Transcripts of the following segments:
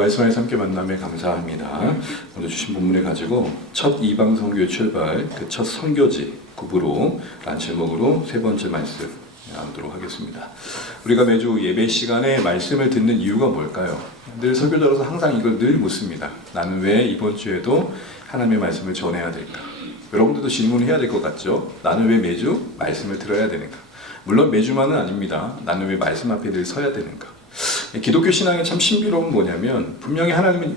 말씀에서 함께 만남에 감사합니다. 오늘 주신 본문을 가지고 첫 이방 선교의 출발, 그 첫 선교지 구부로 라는 제목으로 세 번째 말씀 나누도록 하겠습니다. 우리가 매주 예배 시간에 말씀을 듣는 이유가 뭘까요? 늘 설교자로서 항상 이걸 늘 묻습니다. 나는 왜 이번 주에도 하나님의 말씀을 전해야 될까? 여러분들도 질문해야 될 것 같죠? 나는 왜 매주 말씀을 들어야 되는가? 물론 매주만은 아닙니다. 나는 왜 말씀 앞에 늘 서야 되는가? 기독교 신앙의 참 신비로운 뭐냐면 분명히 하나님은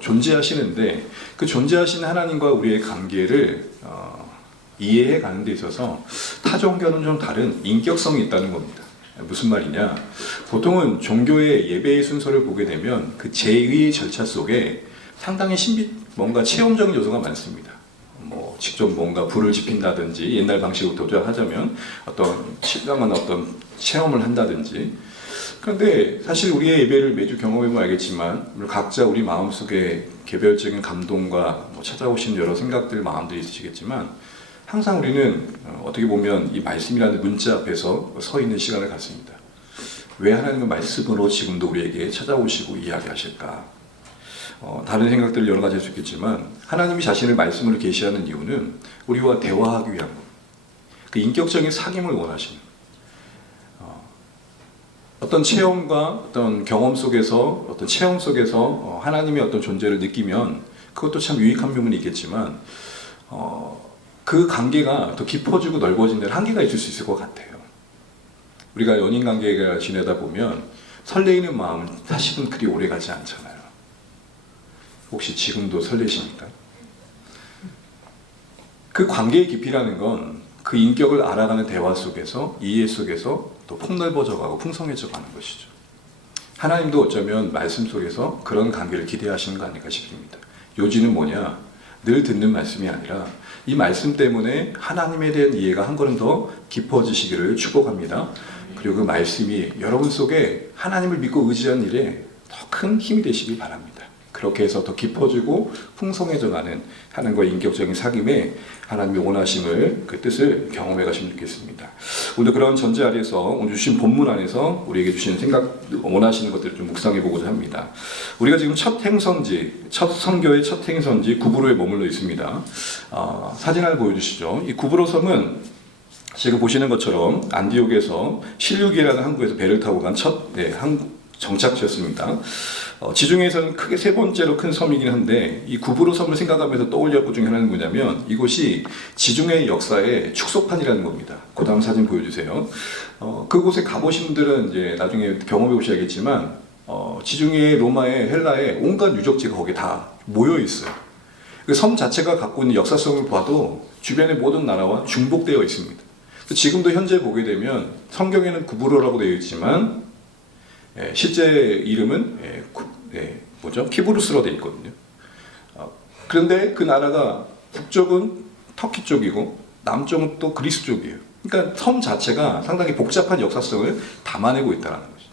존재하시는데 그 존재하시는 하나님과 우리의 관계를 이해해 가는 데 있어서 타 종교는 좀 다른 인격성이 있다는 겁니다. 무슨 말이냐? 보통은 종교의 예배의 순서를 보게 되면 그 제의의 절차 속에 상당히 뭔가 체험적인 요소가 많습니다. 직접 뭔가 불을 지핀다든지 옛날 방식으로 도전하자면 어떤 실감한 어떤 체험을 한다든지. 그런데 사실 우리의 예배를 매주 경험해보면 알겠지만 각자 우리 마음속에 개별적인 감동과 찾아오시는 여러 생각들, 마음들이 있으시겠지만 항상 우리는 어떻게 보면 이 말씀이라는 문자 앞에서 서 있는 시간을 갖습니다. 왜 하나님은 말씀으로 지금도 우리에게 찾아오시고 이야기하실까? 다른 생각들 여러 가지 할 수 있겠지만 하나님이 자신을 말씀으로 계시하는 이유는 우리와 대화하기 위한 것. 그 인격적인 사귐을 원하시는 어떤 체험과 어떤 경험 속에서 어떤 체험 속에서 하나님의 어떤 존재를 느끼면 그것도 참 유익한 부분이 있겠지만 그 관계가 더 깊어지고 넓어진 데는 한계가 있을 수 있을 것 같아요. 우리가 연인 관계가 지내다 보면 설레이는 마음은 사실은 그리 오래가지 않잖아요. 혹시 지금도 설레십니까? 그 관계의 깊이라는 건 그 인격을 알아가는 대화 속에서 이해 속에서 또 폭넓어져가고 풍성해져 가는 것이죠. 하나님도 어쩌면 말씀 속에서 그런 관계를 기대하시는 거 아닐까 싶습니다. 요지는 뭐냐? 늘 듣는 말씀이 아니라 이 말씀 때문에 하나님에 대한 이해가 한 걸음 더 깊어지시기를 축복합니다. 그리고 그 말씀이 여러분 속에 하나님을 믿고 의지한 일에 더 큰 힘이 되시길 바랍니다. 그렇게 해서 더 깊어지고 풍성해져가는 하나님과의 인격적인 사귐에 하나님의 원하심을, 그 뜻을 경험해 가시면 좋겠습니다. 오늘 그런 전제 아래에서 오늘 주신 본문 안에서 우리에게 주신 생각, 원하시는 것들을 좀 묵상해 보고자 합니다. 우리가 지금 첫 행선지, 첫 선교의 첫 행선지 구브로에 머물러 있습니다. 사진 하나 보여주시죠. 이 구브로 섬은 지금 보시는 것처럼 안디옥에서 실루기라는 항구에서 배를 타고 간 첫 항구 정착지였습니다. 지중해에서는 크게 세 번째로 큰 섬이긴 한데 이 구브로 섬을 생각하면서 떠올릴 것 중에 하나는 뭐냐면 이곳이 지중해 역사의 축소판이라는 겁니다. 그 다음 사진 보여주세요. 그곳에 가보신 분들은 이제 나중에 경험해 보셔야겠지만 지중해, 로마에, 헬라에 온갖 유적지가 거기에 다 모여 있어요. 그 섬 자체가 갖고 있는 역사성을 봐도 주변의 모든 나라와 중복되어 있습니다. 지금도 현재 보게 되면 성경에는 구브로라고 되어 있지만 실제 이름은 키브루스로 되어 있거든요. 그런데 그 나라가 북쪽은 터키 쪽이고 남쪽은 또 그리스 쪽이에요. 그러니까 섬 자체가 상당히 복잡한 역사성을 담아내고 있다는 거죠.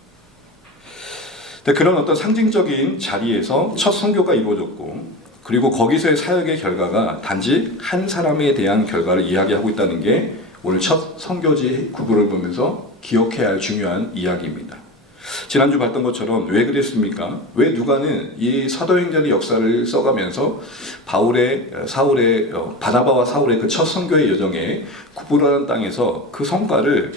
그런 어떤 상징적인 자리에서 첫 선교가 이루어졌고 그리고 거기서의 사역의 결과가 단지 한 사람에 대한 결과를 이야기하고 있다는 게 오늘 첫 선교지 구브로를 보면서 기억해야 할 중요한 이야기입니다. 지난주 봤던 것처럼 왜 그랬습니까? 왜 누가는 이 사도행전의 역사를 써가면서 바나바와 사울의 그 첫 선교의 여정에 구브로라는 땅에서 그 성과를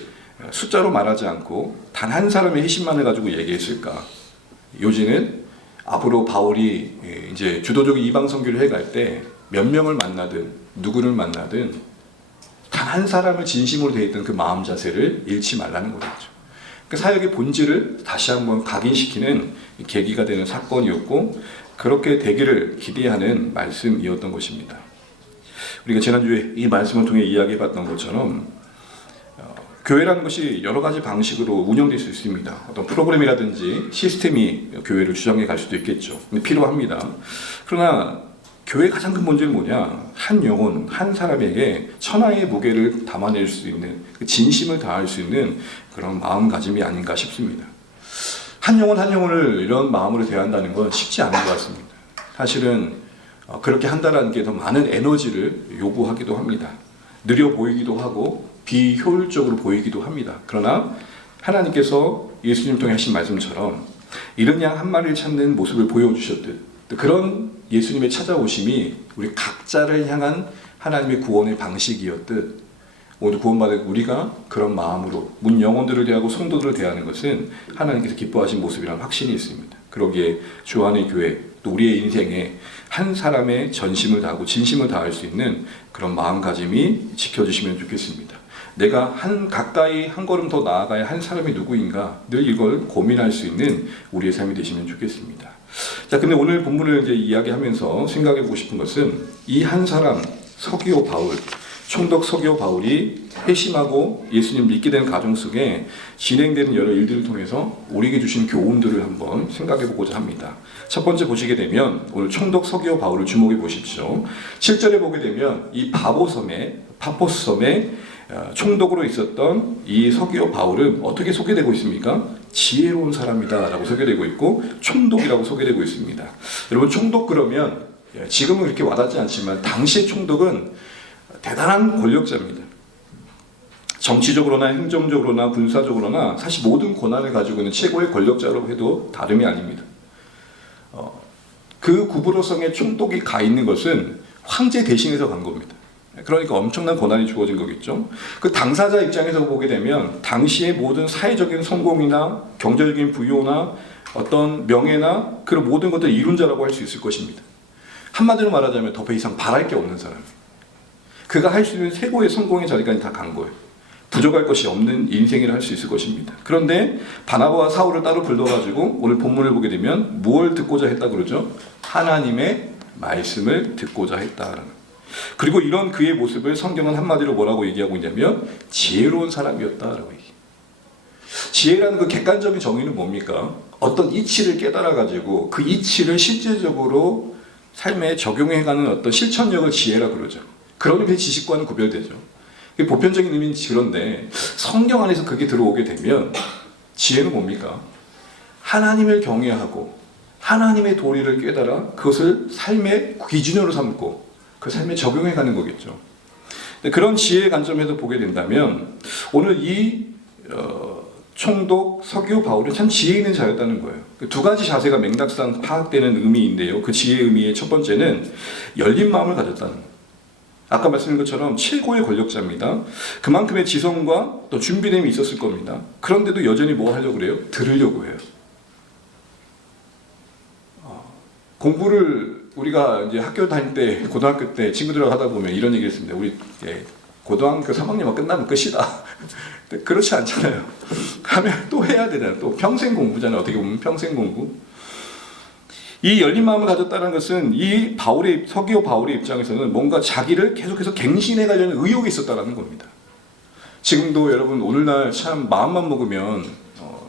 숫자로 말하지 않고 단 한 사람의 희심만을 가지고 얘기했을까? 요지는 앞으로 바울이 이제 주도적인 이방 선교를 해갈 때 몇 명을 만나든 누구를 만나든 단 한 사람을 진심으로 대했던 그 마음 자세를 잃지 말라는 거겠죠. 그 사역의 본질을 다시 한번 각인시키는 계기가 되는 사건이었고 그렇게 되기를 기대하는 말씀이었던 것입니다. 우리가 지난주에 이 말씀을 통해 이야기해봤던 것처럼 교회라는 것이 여러 가지 방식으로 운영될 수 있습니다. 어떤 프로그램이라든지 시스템이 교회를 주장해 갈 수도 있겠죠. 필요합니다. 그러나 교회의 가장 큰 본질은 뭐냐? 한 영혼, 한 사람에게 천하의 무게를 담아낼 수 있는, 진심을 다할 수 있는 그런 마음가짐이 아닌가 싶습니다. 한 영혼 한 영혼을 이런 마음으로 대한다는 건 쉽지 않은 것 같습니다. 사실은 그렇게 한다는 게 더 많은 에너지를 요구하기도 합니다. 느려 보이기도 하고 비효율적으로 보이기도 합니다. 그러나 하나님께서 예수님 통해 하신 말씀처럼 이른 양 한 마리를 찾는 모습을 보여주셨듯 그런 예수님의 찾아오심이 우리 각자를 향한 하나님의 구원의 방식이었듯 오늘 구원받은 우리가 그런 마음으로 문 영혼들을 대하고 성도들을 대하는 것은 하나님께서 기뻐하신 모습이라는 확신이 있습니다. 그러기에 주 안의 교회 또 우리의 인생에 한 사람의 전심을 다하고 진심을 다할 수 있는 그런 마음가짐이 지켜주시면 좋겠습니다. 내가 가까이 한 걸음 더 나아가야 한 사람이 누구인가 늘 이걸 고민할 수 있는 우리의 삶이 되시면 좋겠습니다. 자, 근데 오늘 본문을 이제 이야기하면서 생각해 보고 싶은 것은 이 한 사람 서기오 바울, 총독 서기오 바울이 회심하고 예수님 믿게 된 가정 속에 진행되는 여러 일들을 통해서 우리에게 주신 교훈들을 한번 생각해 보고자 합니다. 첫 번째 보시게 되면 오늘 총독 서기오 바울을 주목해 보십시오. 7절에 보게 되면 이 파포스 섬에 총독으로 있었던 이 서기오 바울은 어떻게 소개되고 있습니까? 지혜로운 사람이다 라고 소개되고 있고 총독이라고 소개되고 있습니다. 여러분, 총독 그러면 지금은 그렇게 와닿지 않지만 당시의 총독은 대단한 권력자입니다. 정치적으로나 행정적으로나 군사적으로나 사실 모든 권한을 가지고 있는 최고의 권력자라고 해도 다름이 아닙니다. 그 구브로성에 총독이 가 있는 것은 황제 대신해서 간 겁니다. 그러니까 엄청난 권한이 주어진 거겠죠. 그 당사자 입장에서 보게 되면 당시의 모든 사회적인 성공이나 경제적인 부요나 어떤 명예나 그런 모든 것들을 이룬 자라고 할 수 있을 것입니다. 한마디로 말하자면 더 이상 바랄 게 없는 사람. 그가 할 수 있는 최고의 성공의 자리까지 다 간 거예요. 부족할 것이 없는 인생이라 할 수 있을 것입니다. 그런데 바나바와 사울을 따로 불러가지고 오늘 본문을 보게 되면 무엇을 듣고자 했다 그러죠? 하나님의 말씀을 듣고자 했다라는. 그리고 이런 그의 모습을 성경은 한마디로 뭐라고 얘기하고 있냐면 지혜로운 사람이었다라고 얘기해요. 지혜라는 그 객관적인 정의는 뭡니까? 어떤 이치를 깨달아가지고 그 이치를 실제적으로 삶에 적용해가는 어떤 실천력을 지혜라 그러죠. 그런 의미의 지식과는 구별되죠. 보편적인 의미는 그런데 성경 안에서 그게 들어오게 되면 지혜는 뭡니까? 하나님을 경외하고 하나님의 도리를 깨달아 그것을 삶의 기준으로 삼고 그 삶에 적용해가는 거겠죠. 그런 지혜의 관점에서 보게 된다면 오늘 이 총독 서기오 바울이 참 지혜 있는 자였다는 거예요. 두 가지 자세가 맥락상 파악되는 의미인데요. 그 지혜의 의미의 첫 번째는 열린 마음을 가졌다는 거예요. 아까 말씀드린 것처럼 최고의 권력자입니다. 그만큼의 지성과 또 준비됨이 있었을 겁니다. 그런데도 여전히 뭐 하려고 그래요? 들으려고 해요. 공부를 우리가 이제 학교 다닐 때, 고등학교 때 친구들하고 하다 보면 이런 얘기를 했습니다. 우리 고등학교 3학년만 끝나면 끝이다. 그렇지 않잖아요. 가면 또 해야 되잖아요. 또 평생 공부잖아요. 어떻게 보면 평생 공부. 이 열린 마음을 가졌다는 것은 이 서기오 바울의 입장에서는 뭔가 자기를 계속해서 갱신해 가려는 의욕이 있었다는 겁니다. 지금도 여러분 오늘날 참 마음만 먹으면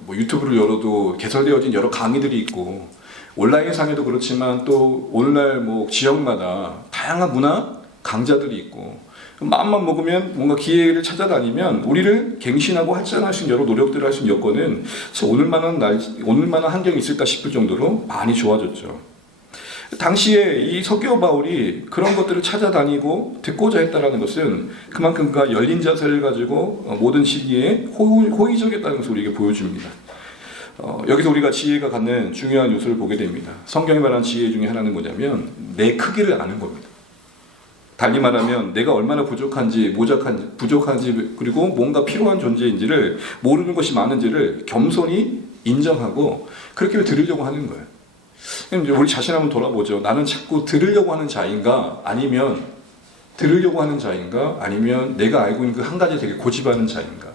뭐 유튜브를 열어도 개설되어진 여러 강의들이 있고 온라인상에도 그렇지만 또 오늘날 뭐 지역마다 다양한 문화 강좌들이 있고 마음만 먹으면 뭔가 기회를 찾아다니면 우리를 갱신하고 활성화할 수 있는 여러 노력들을 할 수 있는 여건은 오늘만한 환경이 있을까 싶을 정도로 많이 좋아졌죠. 당시에 이 서기오 바울이 그런 것들을 찾아다니고 듣고자 했다는 것은 그만큼 그가 열린 자세를 가지고 모든 시기에 호의적이었다는 것을 우리에게 보여줍니다. 여기서 우리가 지혜가 갖는 중요한 요소를 보게 됩니다. 성경이 말하는 지혜 중에 하나는 뭐냐면 내 크기를 아는 겁니다. 달리 말하면 내가 얼마나 부족한지 그리고 뭔가 필요한 존재인지를 모르는 것이 많은지를 겸손히 인정하고 그렇게 들으려고 하는 거예요. 우리 자신 한번 돌아보죠. 나는 자꾸 들으려고 하는 자인가 아니면 내가 알고 있는 그 한 가지 되게 고집하는 자인가.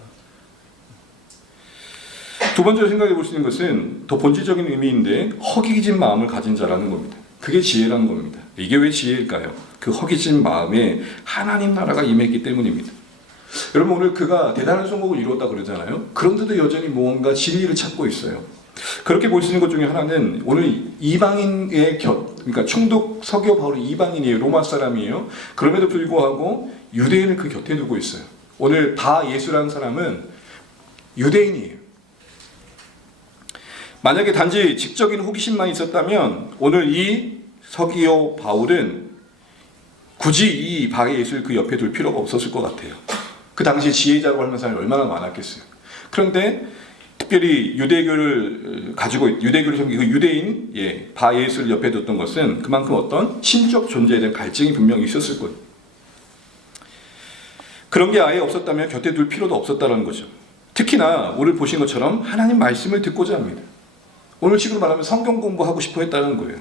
두 번째로 생각해 볼 수 있는 것은 더 본질적인 의미인데 허기진 마음을 가진 자라는 겁니다. 그게 지혜라는 겁니다. 이게 왜 지혜일까요? 그 허기진 마음에 하나님 나라가 임했기 때문입니다. 여러분 오늘 그가 대단한 성공을 이루었다 그러잖아요. 그런데도 여전히 뭔가 진리를 찾고 있어요. 그렇게 볼 수 있는 것 중에 하나는 오늘 이방인의 그러니까 총독 서기오 바울이 이방인이에요. 로마 사람이에요. 그럼에도 불구하고 유대인을 그 곁에 두고 있어요. 오늘 바 예수라는 사람은 유대인이에요. 만약에 단지 직접적인 호기심만 있었다면 오늘 이 서기오 바울은 굳이 이 바 예수를 그 옆에 둘 필요가 없었을 것 같아요. 그 당시 지혜자라고 하는 사람이 얼마나 많았겠어요. 그런데 특별히 유대교를 가지고 유대교를 섬기고 유대인 바 예수를 옆에 뒀던 것은 그만큼 어떤 신적 존재에 대한 갈증이 분명히 있었을 거예요. 그런 게 아예 없었다면 곁에 둘 필요도 없었다는 거죠. 특히나 오늘 보신 것처럼 하나님 말씀을 듣고자 합니다. 오늘 식으로 말하면 성경 공부하고 싶어 했다는 거예요.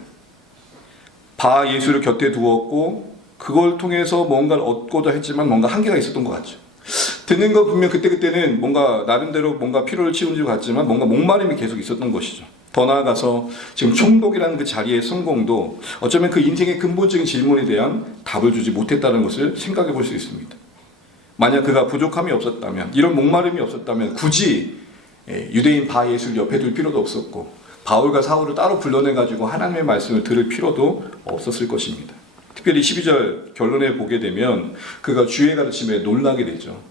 바 예수를 곁에 두었고 그걸 통해서 뭔가를 얻고자 했지만 뭔가 한계가 있었던 것 같죠. 듣는 거 분명 그때는 뭔가 나름대로 뭔가 피로를 채우는 것 같지만 뭔가 목마름이 계속 있었던 것이죠. 더 나아가서 지금 총독이라는 그 자리의 성공도 어쩌면 그 인생의 근본적인 질문에 대한 답을 주지 못했다는 것을 생각해 볼 수 있습니다. 만약 그가 부족함이 없었다면, 이런 목마름이 없었다면 굳이 유대인 바 예수를 옆에 둘 필요도 없었고 바울과 사울을 따로 불러내가지고 하나님의 말씀을 들을 필요도 없었을 것입니다. 특별히 12절 결론에 보게 되면 그가 주의 가르침에 놀라게 되죠.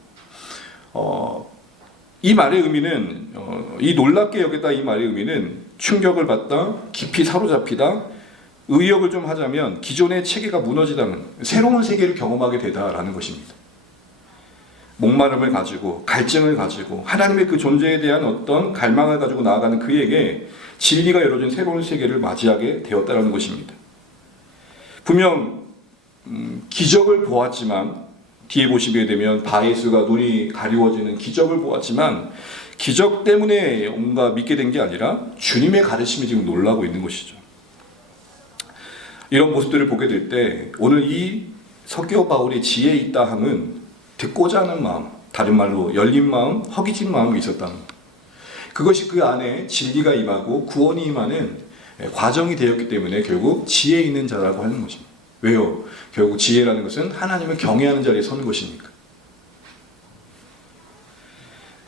이 말의 의미는 이 놀랍게 여겼다 이 말의 의미는 충격을 받다, 깊이 사로잡히다, 의역을 좀 하자면 기존의 체계가 무너지다는 새로운 세계를 경험하게 되다라는 것입니다. 목마름을 가지고 갈증을 가지고 하나님의 그 존재에 대한 어떤 갈망을 가지고 나아가는 그에게 진리가 열어준 새로운 세계를 맞이하게 되었다는 것입니다. 분명 기적을 보았지만 뒤에 보시게 되면 바예수가 눈이 가리워지는 기적을 보았지만 기적 때문에 뭔가 믿게 된 게 아니라 주님의 가르침에 지금 놀라고 있는 것이죠. 이런 모습들을 보게 될 때 오늘 이 서기오 바울의 지혜 있다 함은 듣고자 하는 마음, 다른 말로 열린 마음, 허기진 마음이 있었다는 것. 그것이 그 안에 진리가 임하고 구원이 임하는 과정이 되었기 때문에 결국 지혜 있는 자라고 하는 것입니다. 왜요? 결국 지혜라는 것은 하나님을 경외하는 자리에 서는 것이니까.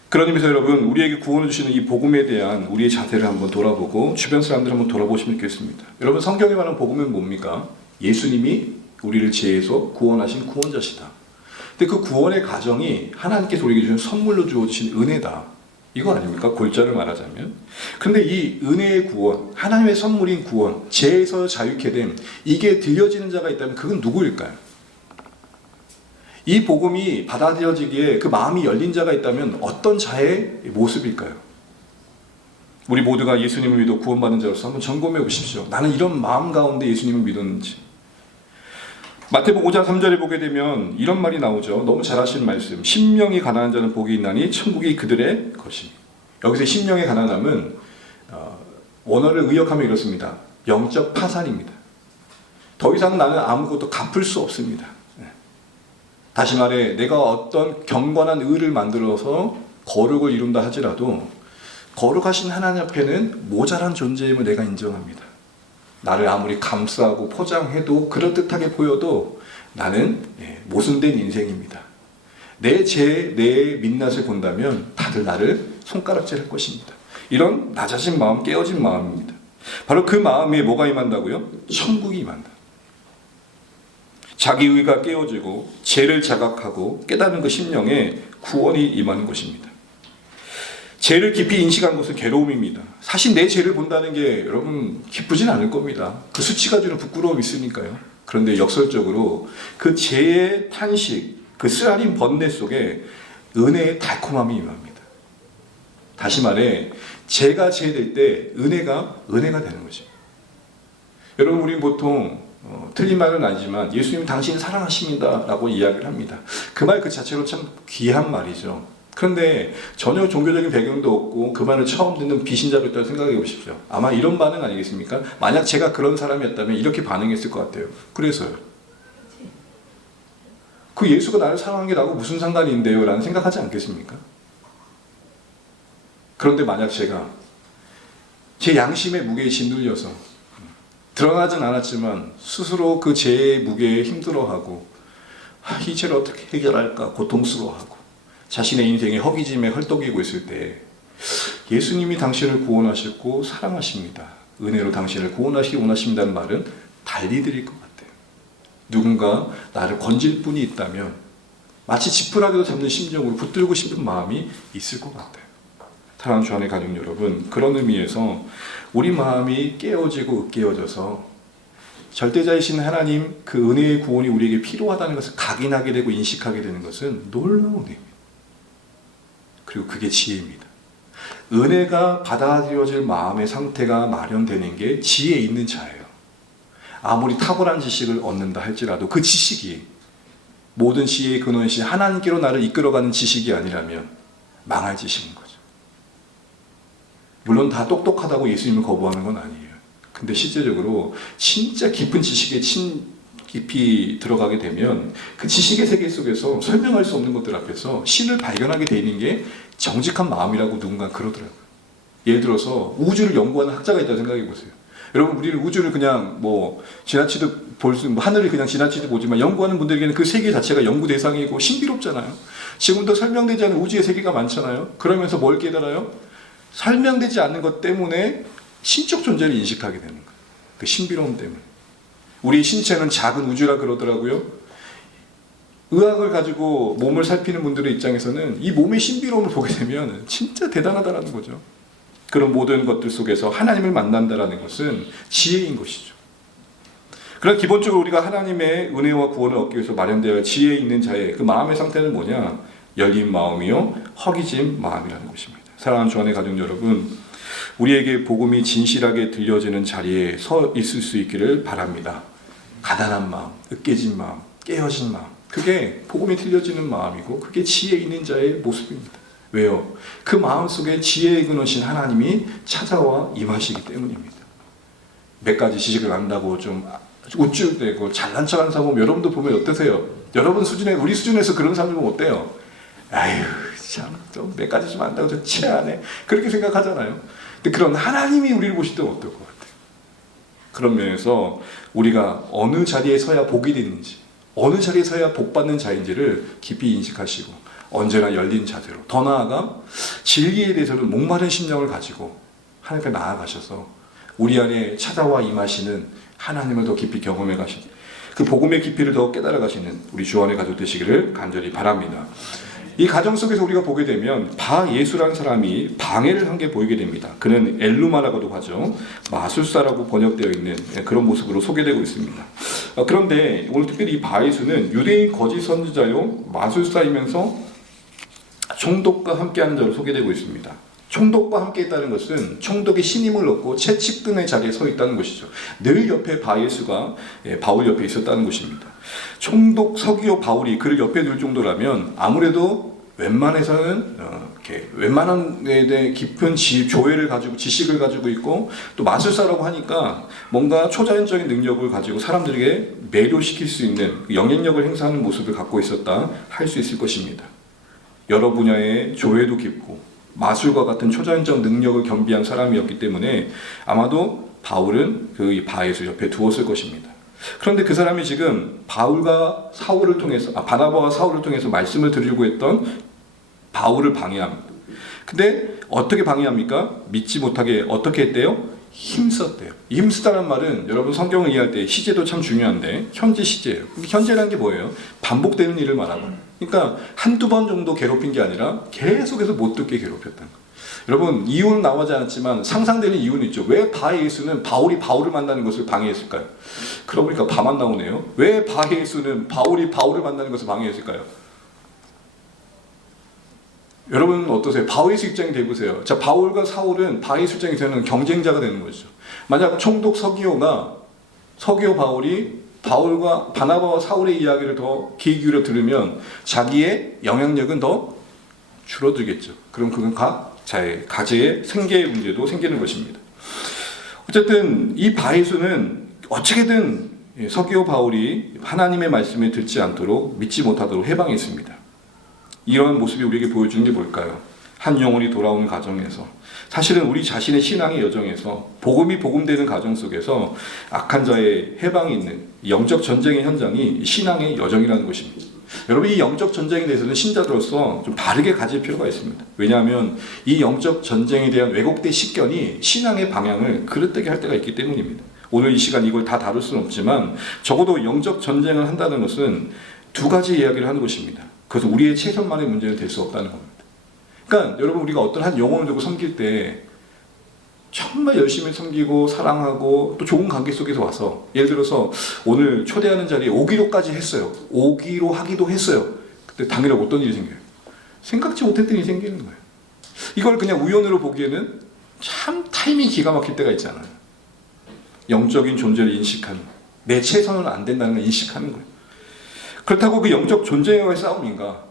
그런 의미에서 여러분, 우리에게 구원을 주시는 이 복음에 대한 우리의 자세를 한번 돌아보고 주변 사람들을 한번 돌아보시면 좋겠습니다. 여러분, 성경에 말하는 복음은 뭡니까? 예수님이 우리를 지혜에서 구원하신 구원자시다. 근데 그 구원의 과정이 하나님께서 우리에게 주신 선물로 주어주신 은혜다. 이거 아닙니까? 골자를 말하자면. 그런데 이 은혜의 구원, 하나님의 선물인 구원, 죄에서 자유케 됨, 이게 들려지는 자가 있다면 그건 누구일까요? 이 복음이 받아들여지기에 그 마음이 열린 자가 있다면 어떤 자의 모습일까요? 우리 모두가 예수님을 믿어 구원받은 자로서 한번 점검해 보십시오. 나는 이런 마음 가운데 예수님을 믿었는지. 마태복음 5장 3절에 보게 되면 이런 말이 나오죠. 너무 잘 아시는 말씀. 심령이 가난한 자는 복이 있나니 천국이 그들의 것이. 여기서 심령의 가난함은 원어를 의역하면 이렇습니다. 영적 파산입니다. 더 이상 나는 아무것도 갚을 수 없습니다. 다시 말해 내가 어떤 경건한 의를 만들어서 거룩을 이룬다 하지라도 거룩하신 하나님 앞에는 모자란 존재임을 내가 인정합니다. 나를 아무리 감싸고 포장해도 그럴듯하게 보여도 나는 모순된 인생입니다. 내 죄, 내 민낯을 본다면 다들 나를 손가락질할 것입니다. 이런 낮아진 마음, 깨어진 마음입니다. 바로 그 마음에 뭐가 임한다고요? 천국이 임한다. 자기 의가 깨어지고 죄를 자각하고 깨닫는 그 심령에 구원이 임하는 것입니다. 죄를 깊이 인식한 것은 괴로움입니다. 사실 내 죄를 본다는 게 여러분 기쁘진 않을 겁니다. 그 수치가 주는 부끄러움이 있으니까요. 그런데 역설적으로 그 죄의 탄식, 그 쓰라린 번뇌 속에 은혜의 달콤함이 임합니다. 다시 말해 죄가 죄될 때 은혜가 되는 거죠. 여러분 우리 보통 틀린 말은 아니지만 예수님 당신이 사랑하십니다 라고 이야기를 합니다. 그 말 그 자체로 참 귀한 말이죠. 그런데 전혀 종교적인 배경도 없고 그 말을 처음 듣는 비신자로 있다고 생각해 보십시오. 아마 이런 반응 아니겠습니까? 만약 제가 그런 사람이었다면 이렇게 반응했을 것 같아요. 그래서요. 그 예수가 나를 사랑한 게 나하고 무슨 상관이 있는데요? 라는 생각하지 않겠습니까? 그런데 만약 제가 제 양심의 무게에 짓눌려서 드러나진 않았지만 스스로 그 죄의 무게에 힘들어하고 이 죄를 어떻게 해결할까 고통스러워하고 자신의 인생에 허기짐에 헐떡이고 있을 때 예수님이 당신을 구원하셨고 사랑하십니다. 은혜로 당신을 구원하시기 원하십니다는 말은 달리 드릴 것 같아요. 누군가 나를 건질 분이 있다면 마치 지푸라기도 잡는 심정으로 붙들고 싶은 마음이 있을 것 같아요. 사랑하는 주안의 가족 여러분, 그런 의미에서 우리 마음이 깨어지고 으깨어져서 절대자이신 하나님 그 은혜의 구원이 우리에게 필요하다는 것을 각인하게 되고 인식하게 되는 것은 놀라운 의미입니다. 그리고 그게 지혜입니다. 은혜가 받아들여질 마음의 상태가 마련되는 게 지혜 있는 자예요. 아무리 탁월한 지식을 얻는다 할지라도 그 지식이 모든 지혜의 근원이신 하나님께로 나를 이끌어가는 지식이 아니라면 망할 지식인 거죠. 물론 다 똑똑하다고 예수님을 거부하는 건 아니에요. 근데 실제적으로 진짜 깊은 지식에 깊이 들어가게 되면 그 지식의 세계 속에서 설명할 수 없는 것들 앞에서 신을 발견하게 되는 게 정직한 마음이라고 누군가 그러더라고요. 예를 들어서 우주를 연구하는 학자가 있다고 생각해 보세요. 여러분, 우리는 우주를 그냥 지나치듯 하늘을 그냥 지나치듯 보지만 연구하는 분들에게는 그 세계 자체가 연구 대상이고 신비롭잖아요. 지금도 설명되지 않은 우주의 세계가 많잖아요. 그러면서 뭘 깨달아요? 설명되지 않는 것 때문에 신적 존재를 인식하게 되는 거예요. 그 신비로움 때문에. 우리 신체는 작은 우주라 그러더라고요. 의학을 가지고 몸을 살피는 분들의 입장에서는 이 몸의 신비로움을 보게 되면 진짜 대단하다는 거죠. 그런 모든 것들 속에서 하나님을 만난다는 것은 지혜인 것이죠. 그럼 기본적으로 우리가 하나님의 은혜와 구원을 얻기 위해서 마련되어 지혜 있는 자의 그 마음의 상태는 뭐냐? 열린 마음이요, 허기진 마음이라는 것입니다. 사랑하는 주 안의 가족 여러분, 우리에게 복음이 진실하게 들려지는 자리에 서 있을 수 있기를 바랍니다. 가난한 마음, 으깨진 마음, 깨어진 마음, 그게 복음이 들려지는 마음이고 그게 지혜 있는 자의 모습입니다. 왜요? 그 마음속에 지혜의 근원이신 하나님이 찾아와 임하시기 때문입니다. 몇 가지 지식을 안다고 좀 우쭐대고 잘난 척하는 사람 보면 여러분도 보면 어떠세요? 여러분 수준에, 우리 수준에서 그런 사람 보면 어때요? 아유, 참, 좀 몇 가지 좀 안다고 좀 치하네. 그렇게 생각하잖아요. 근데 그런 하나님이 우리를 보실 때는 어떨 것 같아요? 그런 면에서 우리가 어느 자리에 서야 복이 되는지, 어느 자리에 서야 복받는 자인지를 깊이 인식하시고 언제나 열린 자세로, 더 나아가 진리에 대해서는 목마른 심령을 가지고 하나님께 나아가셔서 우리 안에 찾아와 임하시는 하나님을 더 깊이 경험해 가시는, 그 복음의 깊이를 더 깨달아 가시는 우리 주 안의 가족 되시기를 간절히 바랍니다. 이 가정 속에서 우리가 보게 되면 바예수라는 사람이 방해를 한 게 보이게 됩니다. 그는 엘루마라고도 하죠. 마술사라고 번역되어 있는 그런 모습으로 소개되고 있습니다. 그런데 오늘 특별히 이 바예수는 유대인 거짓 선지자요, 마술사이면서 총독과 함께하는 자로 소개되고 있습니다. 총독과 함께 있다는 것은 총독의 신임을 얻고 채찍근의 자리에 서 있다는 것이죠. 늘 옆에 바예수가 바울 옆에 있었다는 것입니다. 총독 서기오 바울이 그를 옆에 둘 정도라면 아무래도 웬만해서는 웬만한 데 대해 깊은 조회를 가지고 지식을 가지고 있고 또 마술사라고 하니까 뭔가 초자연적인 능력을 가지고 사람들에게 매료시킬 수 있는 영향력을 행사하는 모습을 갖고 있었다 할 수 있을 것입니다. 여러 분야의 조회도 깊고 마술과 같은 초자연적 능력을 겸비한 사람이었기 때문에 아마도 바울은 그 바예수 옆에 두었을 것입니다. 그런데 그 사람이 지금 바나바와 사울을 통해서 말씀을 드리려고 했던 바울을 방해합니다. 근데 어떻게 방해합니까? 믿지 못하게 어떻게 했대요? 힘썼대요. 힘쓰다는 말은 여러분 성경을 이해할 때 시제도 참 중요한데 현재 시제예요. 현재라는 게 뭐예요? 반복되는 일을 말하고, 그러니까 한두 번 정도 괴롭힌 게 아니라 계속해서 못 듣게 괴롭혔다는 거예요. 여러분, 이유는 나오지 않았지만 상상되는 이유는 있죠. 왜 바예수는 바울을 만나는 것을 방해했을까요? 그러고 보니까 바만 나오네요. 왜 바예수는 바울을 만나는 것을 방해했을까요? 여러분 어떠세요? 바예수 입장이 돼보세요. 자, 바울과 사울은 바예수 입장에서는 경쟁자가 되는 거죠. 만약 총독 서기오 바울이 바울과 바나바와 사울의 이야기를 더 귀 기울여 들으면 자기의 영향력은 더 줄어들겠죠. 그럼 그건 가제의 생계의 문제도 생기는 것입니다. 어쨌든 이 바예수는 어떻게든 서기오 바울이 하나님의 말씀을 듣지 않도록 믿지 못하도록 해방했습니다. 이런 모습이 우리에게 보여주는 게 뭘까요? 한 영혼이 돌아오는 과정에서, 사실은 우리 자신의 신앙의 여정에서 복음이 복음되는 과정 속에서 악한 자의 해방이 있는 영적 전쟁의 현장이 신앙의 여정이라는 것입니다. 여러분, 이 영적 전쟁에 대해서는 신자들로서 좀 바르게 가질 필요가 있습니다. 왜냐하면 이 영적 전쟁에 대한 왜곡된 식견이 신앙의 방향을 그릇되게 할 때가 있기 때문입니다. 오늘 이 시간 이걸 다 다룰 수는 없지만 적어도 영적 전쟁을 한다는 것은 두 가지 이야기를 하는 것입니다. 그래서 우리의 최선만의 문제는 될 수 없다는 겁니다. 그러니까 여러분, 우리가 어떤 한 영혼을 두고 섬길 때 정말 열심히 섬기고 사랑하고 또 좋은 관계 속에서 와서, 예를 들어서 오늘 초대하는 자리에 오기로까지 했어요. 오기로 하기도 했어요. 근데 당일에 어떤 일이 생겨요? 생각지 못했던 일이 생기는 거예요. 이걸 그냥 우연으로 보기에는 참 타이밍이 기가 막힐 때가 있잖아요. 영적인 존재를 인식하는, 내 최선은 안 된다는 걸 인식하는 거예요. 그렇다고 그 영적 존재와의 싸움인가?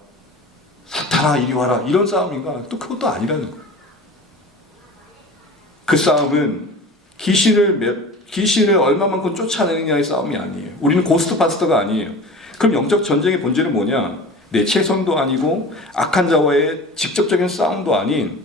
사탄아 이리 와라 이런 싸움인가? 또 그것도 아니라는 거예요. 그 싸움은 귀신을 얼마만큼 쫓아내느냐의 싸움이 아니에요. 우리는 고스트바스터가 아니에요. 그럼 영적 전쟁의 본질은 뭐냐? 내 최선도 아니고 악한 자와의 직접적인 싸움도 아닌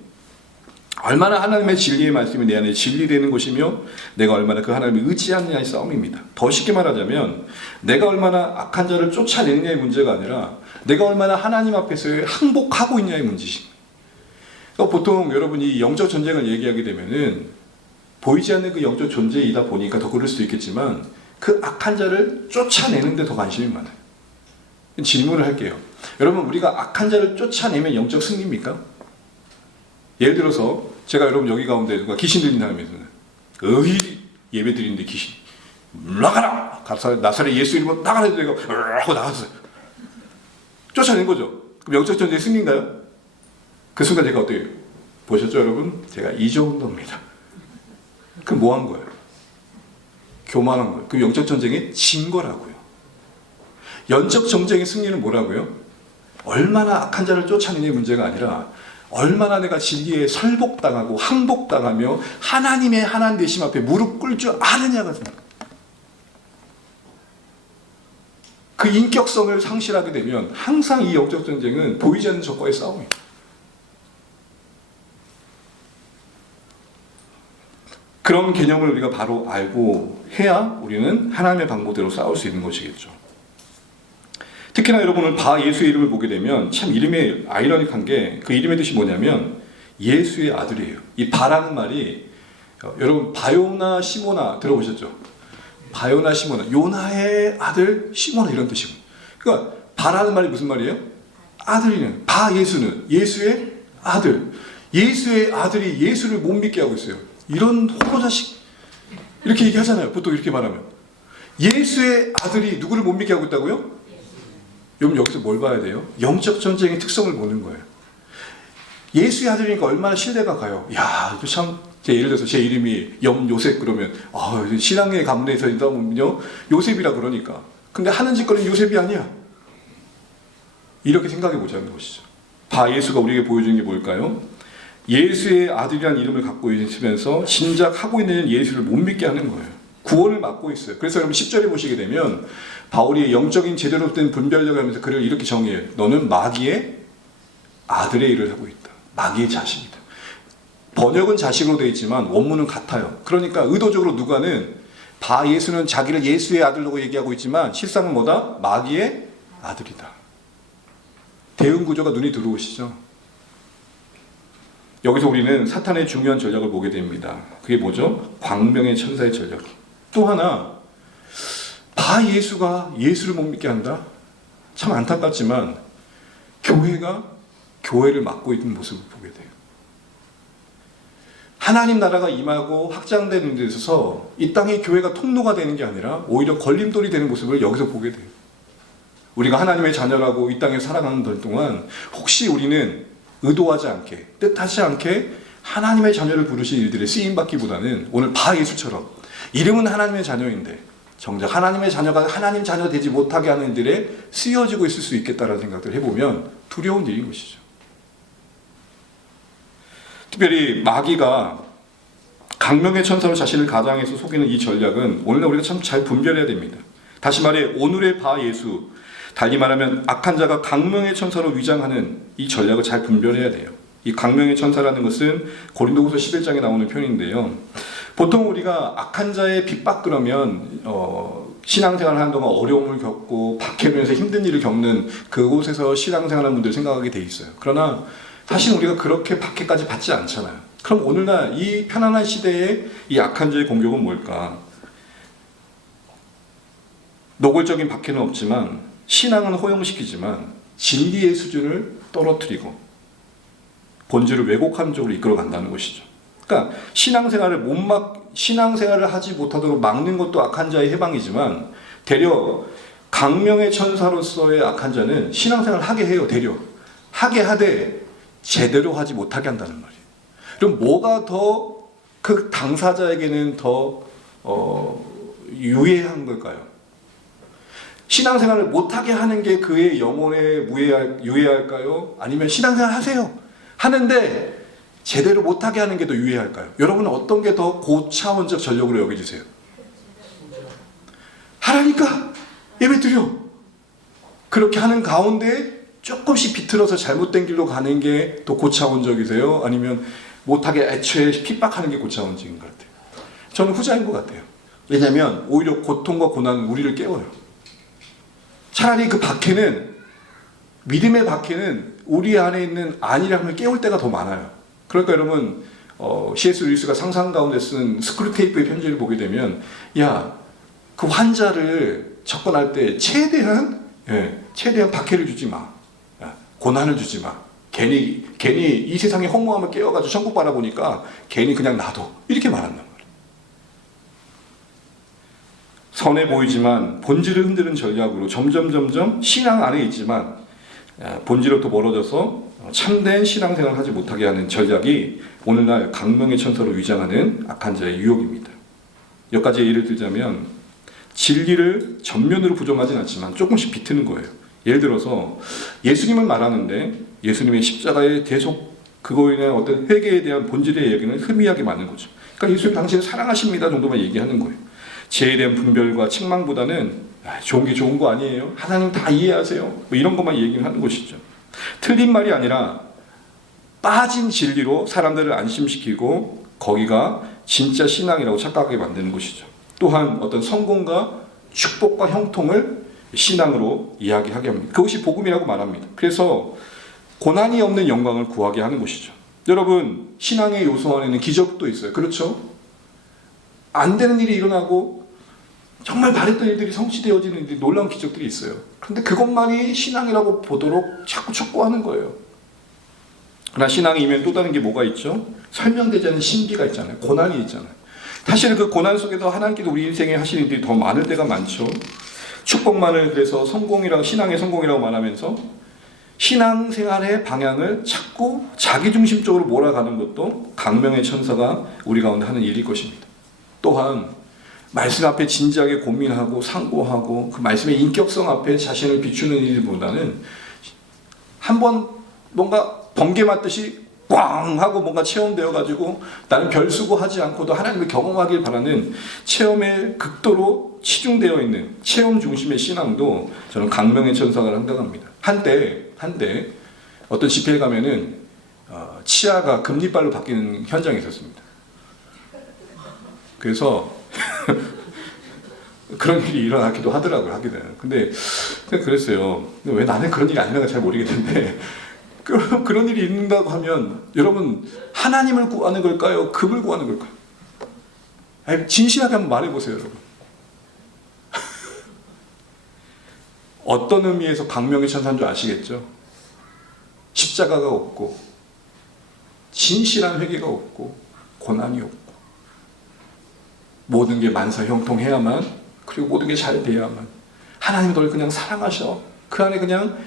얼마나 하나님의 진리의 말씀이 내 안에 진리되는 것이며 내가 얼마나 그 하나님을 의지하느냐의 싸움입니다. 더 쉽게 말하자면 내가 얼마나 악한 자를 쫓아내느냐의 문제가 아니라 내가 얼마나 하나님 앞에서 항복하고 있냐의 문제입니다. 그러니까 보통 여러분이 영적 전쟁을 얘기하게 되면은 보이지 않는 그 영적 존재이다 보니까 더 그럴 수도 있겠지만 그 악한 자를 쫓아내는 데 더 관심이 많아요. 질문을 할게요. 여러분 우리가 악한 자를 쫓아내면 영적 승리입니까? 예를 들어서 제가 여러분 여기 가운데 누가 귀신 들린 사람이 있어요. 어이 예배 드리는데 귀신 나가라! 나사렛 예수 이름으로 나가라! 하고 나갔어요. 쫓아낸 거죠. 그럼 영적 전쟁의 승리인가요? 그 순간 제가 어떻게 보셨죠 여러분? 제가 이 정도입니다. 그럼 뭐 한 거예요? 교만한 거예요. 그 영적 전쟁에 진 거라고요. 영적 전쟁의 승리는 뭐라고요? 얼마나 악한 자를 쫓아내는 문제가 아니라 얼마나 내가 진리에 설복당하고 항복당하며 하나님의 하나님 되심 앞에 무릎 꿇을 줄 아느냐가 생각해요. 그 인격성을 상실하게 되면 항상 이 영적 전쟁은 보이지 않는 적과의 싸움이에요. 그런 개념을 우리가 바로 알고 해야 우리는 하나님의 방법대로 싸울 수 있는 것이겠죠. 특히나 여러분 오늘 바 예수의 이름을 보게 되면 참 이름이 아이러닉한 게 그 이름의 뜻이 뭐냐면 예수의 아들이에요. 이 바라는 말이 여러분 바요나 시모나 들어보셨죠? 바요나 시모나 요나의 아들 시모나 이런 뜻이고. 그러니까 바라는 말이 무슨 말이에요? 아들이는 바 예수는 예수의 아들. 예수의 아들이 예수를 못 믿게 하고 있어요. 이런 호로자식 이렇게 얘기하잖아요. 보통 이렇게 말하면 예수의 아들이 누구를 못 믿게 하고 있다고요? 여러분 여기서 뭘 봐야 돼요? 영적 전쟁의 특성을 보는 거예요. 예수의 아들이니까 얼마나 신뢰가 가요. 야, 이거 참 예를 들어서 제 이름이 염요셉 그러면 신앙의 가문에서 있다면요 요셉이라 그러니까. 근데 하는 짓거리는 요셉이 아니야. 이렇게 생각해 보자는 것이죠. 바 예수가 우리에게 보여주는 게 뭘까요? 예수의 아들이라는 이름을 갖고 있으면서 진작 하고 있는 예수를 못 믿게 하는 거예요. 구원을 막고 있어요. 그래서 여러분 10절에 보시게 되면 바울이 영적인 제대로 된 분별력을 하면서 그를 이렇게 정의해요. 너는 마귀의 아들의 일을 하고 있다. 마귀의 자식이다. 번역은 자식으로 되어 있지만 원문은 같아요. 그러니까 의도적으로 누가는 바 예수는 자기를 예수의 아들로 얘기하고 있지만 실상은 뭐다? 마귀의 아들이다. 대응 구조가 눈이 들어오시죠? 여기서 우리는 사탄의 중요한 전략을 보게 됩니다. 그게 뭐죠? 광명의 천사의 전략. 또 하나 바 예수가 예수를 못 믿게 한다? 참 안타깝지만 교회가 교회를 막고 있는 모습을 보게 돼요. 하나님 나라가 임하고 확장되는 데 있어서 이 땅의 교회가 통로가 되는 게 아니라 오히려 걸림돌이 되는 모습을 여기서 보게 돼요. 우리가 하나님의 자녀라고 이 땅에 살아가는 동안 혹시 우리는 의도하지 않게 뜻하지 않게 하나님의 자녀를 부르신 일들에 쓰임받기보다는 오늘 바 예수처럼 이름은 하나님의 자녀인데 정작 하나님의 자녀가 하나님 자녀 되지 못하게 하는 일들에 쓰여지고 있을 수 있겠다라는 생각들을 해보면 두려운 일인 것이죠. 특별히 마귀가 강명의 천사로 자신을 가장해서 속이는 이 전략은 오늘날 우리가 참 잘 분별해야 됩니다. 다시 말해 오늘의 바 예수, 달리 말하면 악한 자가 강명의 천사로 위장하는 이 전략을 잘 분별해야 돼요. 이 강명의 천사라는 것은 고린도후서 11장에 나오는 표현인데요. 보통 우리가 악한 자의 핍박 그러면 신앙생활을 하는 동안 어려움을 겪고 박해면서 힘든 일을 겪는 그곳에서 신앙생활하는 분들 생각하게 돼 있어요. 그러나 사실 우리가 그렇게 박해까지 받지 않잖아요. 그럼 오늘날 이 편안한 시대에 이 악한 자의 공격은 뭘까? 노골적인 박해는 없지만 신앙은 호영시키지만 진리의 수준을 떨어뜨리고 본질을 왜곡하는 쪽으로 이끌어 간다는 것이죠. 그러니까 신앙생활을 하지 못하도록 막는 것도 악한 자의 해방이지만 되려 강명의 천사로서의 악한 자는 신앙생활을 하게 해요. 되려 하게 하되 제대로 하지 못하게 한다는 말이에요. 그럼 뭐가 더 그 당사자에게는 더 유해한 걸까요? 신앙생활을 못하게 하는 게 그의 영혼에 유해할까요? 아니면 신앙생활 하세요. 하는데 제대로 못하게 하는 게 더 유해할까요? 여러분은 어떤 게 더 고차원적 전력으로 여겨지세요? 하라니까 예배 드려. 그렇게 하는 가운데 조금씩 비틀어서 잘못된 길로 가는 게 더 고차원적이세요? 아니면 못하게 애초에 핍박하는 게 고차원적인 것 같아요? 저는 후자인 것 같아요. 왜냐하면 오히려 고통과 고난은 우리를 깨워요. 차라리 그 박해는, 믿음의 박해는 우리 안에 있는 안일함을 깨울 때가 더 많아요. 그러니까 여러분 C.S. 루이스가 상상 가운데 쓴 스크루테이프의 편지를 보게 되면 야, 그 환자를 접근할 때 최대한 박해를 주지 마. 고난을 주지 마. 괜히 이 세상의 허무함을 깨워가지고 천국 바라보니까 괜히 그냥 놔둬. 이렇게 말한단 말이에요. 선해 보이지만 본질을 흔드는 전략으로 점점 신앙 안에 있지만 본질로부터 멀어져서 참된 신앙생활을 하지 못하게 하는 전략이 오늘날 강명의 천사로 위장하는 악한 자의 유혹입니다. 몇 가지 예를 들자면 진리를 전면으로 부정하진 않지만 조금씩 비트는 거예요. 예를 들어서 예수님을 말하는데 예수님의 십자가의 대속 그거에 대한 어떤 회개에 대한 본질의 얘기는 흠이하게 많은 거죠. 그러니까 예수님 당신을 사랑하십니다 정도만 얘기하는 거예요. 죄에 대한 분별과 책망보다는 좋은 게 좋은 거 아니에요? 하나님 다 이해하세요? 뭐 이런 것만 얘기를 하는 것이죠. 틀린 말이 아니라 빠진 진리로 사람들을 안심시키고 거기가 진짜 신앙이라고 착각하게 만드는 것이죠. 또한 어떤 성공과 축복과 형통을 신앙으로 이야기하게 합니다. 그것이 복음이라고 말합니다. 그래서 고난이 없는 영광을 구하게 하는 것이죠. 여러분, 신앙의 요소 안에는 기적도 있어요. 그렇죠? 안 되는 일이 일어나고 정말 바랬던 일들이 성취되어지는 일들이 놀라운 기적들이 있어요. 그런데 그것만이 신앙이라고 보도록 자꾸 촉구하는 거예요. 그러나 신앙이 이면 또 다른 게 뭐가 있죠? 설명되지 않는 신비가 있잖아요. 고난이 있잖아요. 사실은 그 고난 속에서 하나님께서 우리 인생에 하시는 일들이 더 많을 때가 많죠. 축복만을 그래서 신앙의 성공이라고 말하면서 신앙생활의 방향을 자꾸 자기중심적으로 몰아가는 것도 강명의 천사가 우리 가운데 하는 일일 것입니다. 또한 말씀 앞에 진지하게 고민하고 상고하고 그 말씀의 인격성 앞에 자신을 비추는 일보다는 한번 뭔가 번개 맞듯이 꽝 하고 뭔가 체험되어 가지고 나는 별수고하지 않고도 하나님을 경험하길 바라는 체험에 극도로 치중되어 있는 체험 중심의 신앙도 저는 강명의 천사가 한다합니다. 한때 어떤 집회에 가면은 치아가 금리빨로 바뀌는 현장이 있었습니다. 그래서 그런 일이 일어나기도 하더라고요. 하게 되는. 근데 그랬어요. 근데 왜 나는 그런 일이 안 일어나는지 잘 모르겠는데 그런 일이 있는다고 하면 여러분 하나님을 구하는 걸까요? 금을 구하는 걸까요? 아니, 진실하게 한번 말해보세요, 여러분. 어떤 의미에서 강명의 천사인 줄 아시겠죠? 십자가가 없고 진실한 회개가 없고 고난이 없고 모든 게 만사형통해야만, 그리고 모든 게 잘 돼야만, 하나님이 널 그냥 사랑하셔. 그 안에 그냥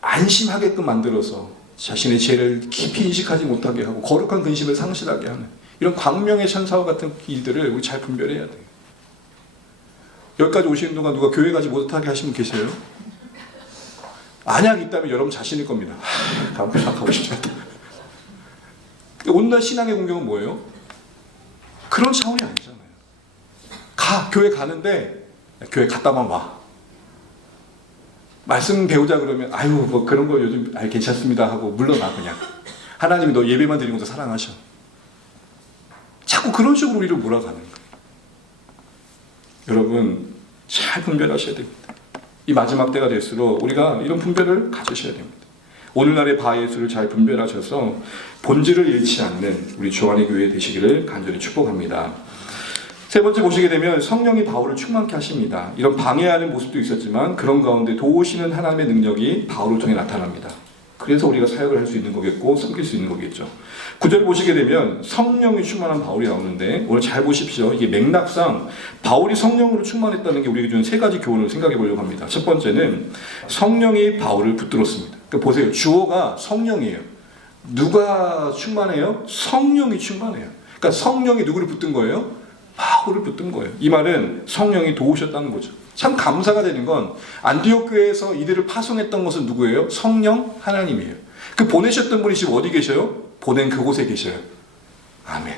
안심하게끔 만들어서 자신의 죄를 깊이 인식하지 못하게 하고 거룩한 근심을 상실하게 하는 이런 광명의 천사와 같은 일들을 우리 잘 분별해야 돼요. 여기까지 오시는 동안 누가 교회 가지 못하게 하시면 계세요? 만약 있다면 여러분 자신일 겁니다. 가고 싶지 않다. 오늘날 신앙의 공격은 뭐예요? 그런 차원이 아니잖아요. 교회 가는데 교회 갔다만 와. 말씀 배우자 그러면 아유 뭐 그런 거 요즘 괜찮습니다 하고 물러나. 그냥 하나님이 너 예배만 드리면서 사랑하셔. 자꾸 그런 식으로 우리를 몰아가는 거예요. 여러분 잘 분별하셔야 됩니다. 이 마지막 때가 될수록 우리가 이런 분별을 가지셔야 됩니다. 오늘날의 바예수를 잘 분별하셔서 본질을 잃지 않는 우리 조한의 교회 되시기를 간절히 축복합니다. 세 번째 보시게 되면 성령이 바울을 충만케 하십니다. 이런 방해하는 모습도 있었지만 그런 가운데 도우시는 하나님의 능력이 바울을 통해 나타납니다. 그래서 우리가 사역을 할 수 있는 거겠고 섬길 수 있는 거겠죠. 9절 보시게 되면 성령이 충만한 바울이 나오는데 오늘 잘 보십시오. 이게 맥락상 바울이 성령으로 충만했다는 게 우리에게 주는 세 가지 교훈을 생각해 보려고 합니다. 첫 번째는 성령이 바울을 붙들었습니다. 그러니까 보세요. 주어가 성령이에요. 누가 충만해요? 성령이 충만해요. 그러니까 성령이 누구를 붙든 거예요? 바울을 붙든 거예요. 이 말은 성령이 도우셨다는 거죠. 참 감사가 되는 건 안디옥 교회에서 이들을 파송했던 것은 누구예요? 성령 하나님이에요. 그 보내셨던 분이 지금 어디 계셔요? 보낸 그곳에 계셔요. 아멘.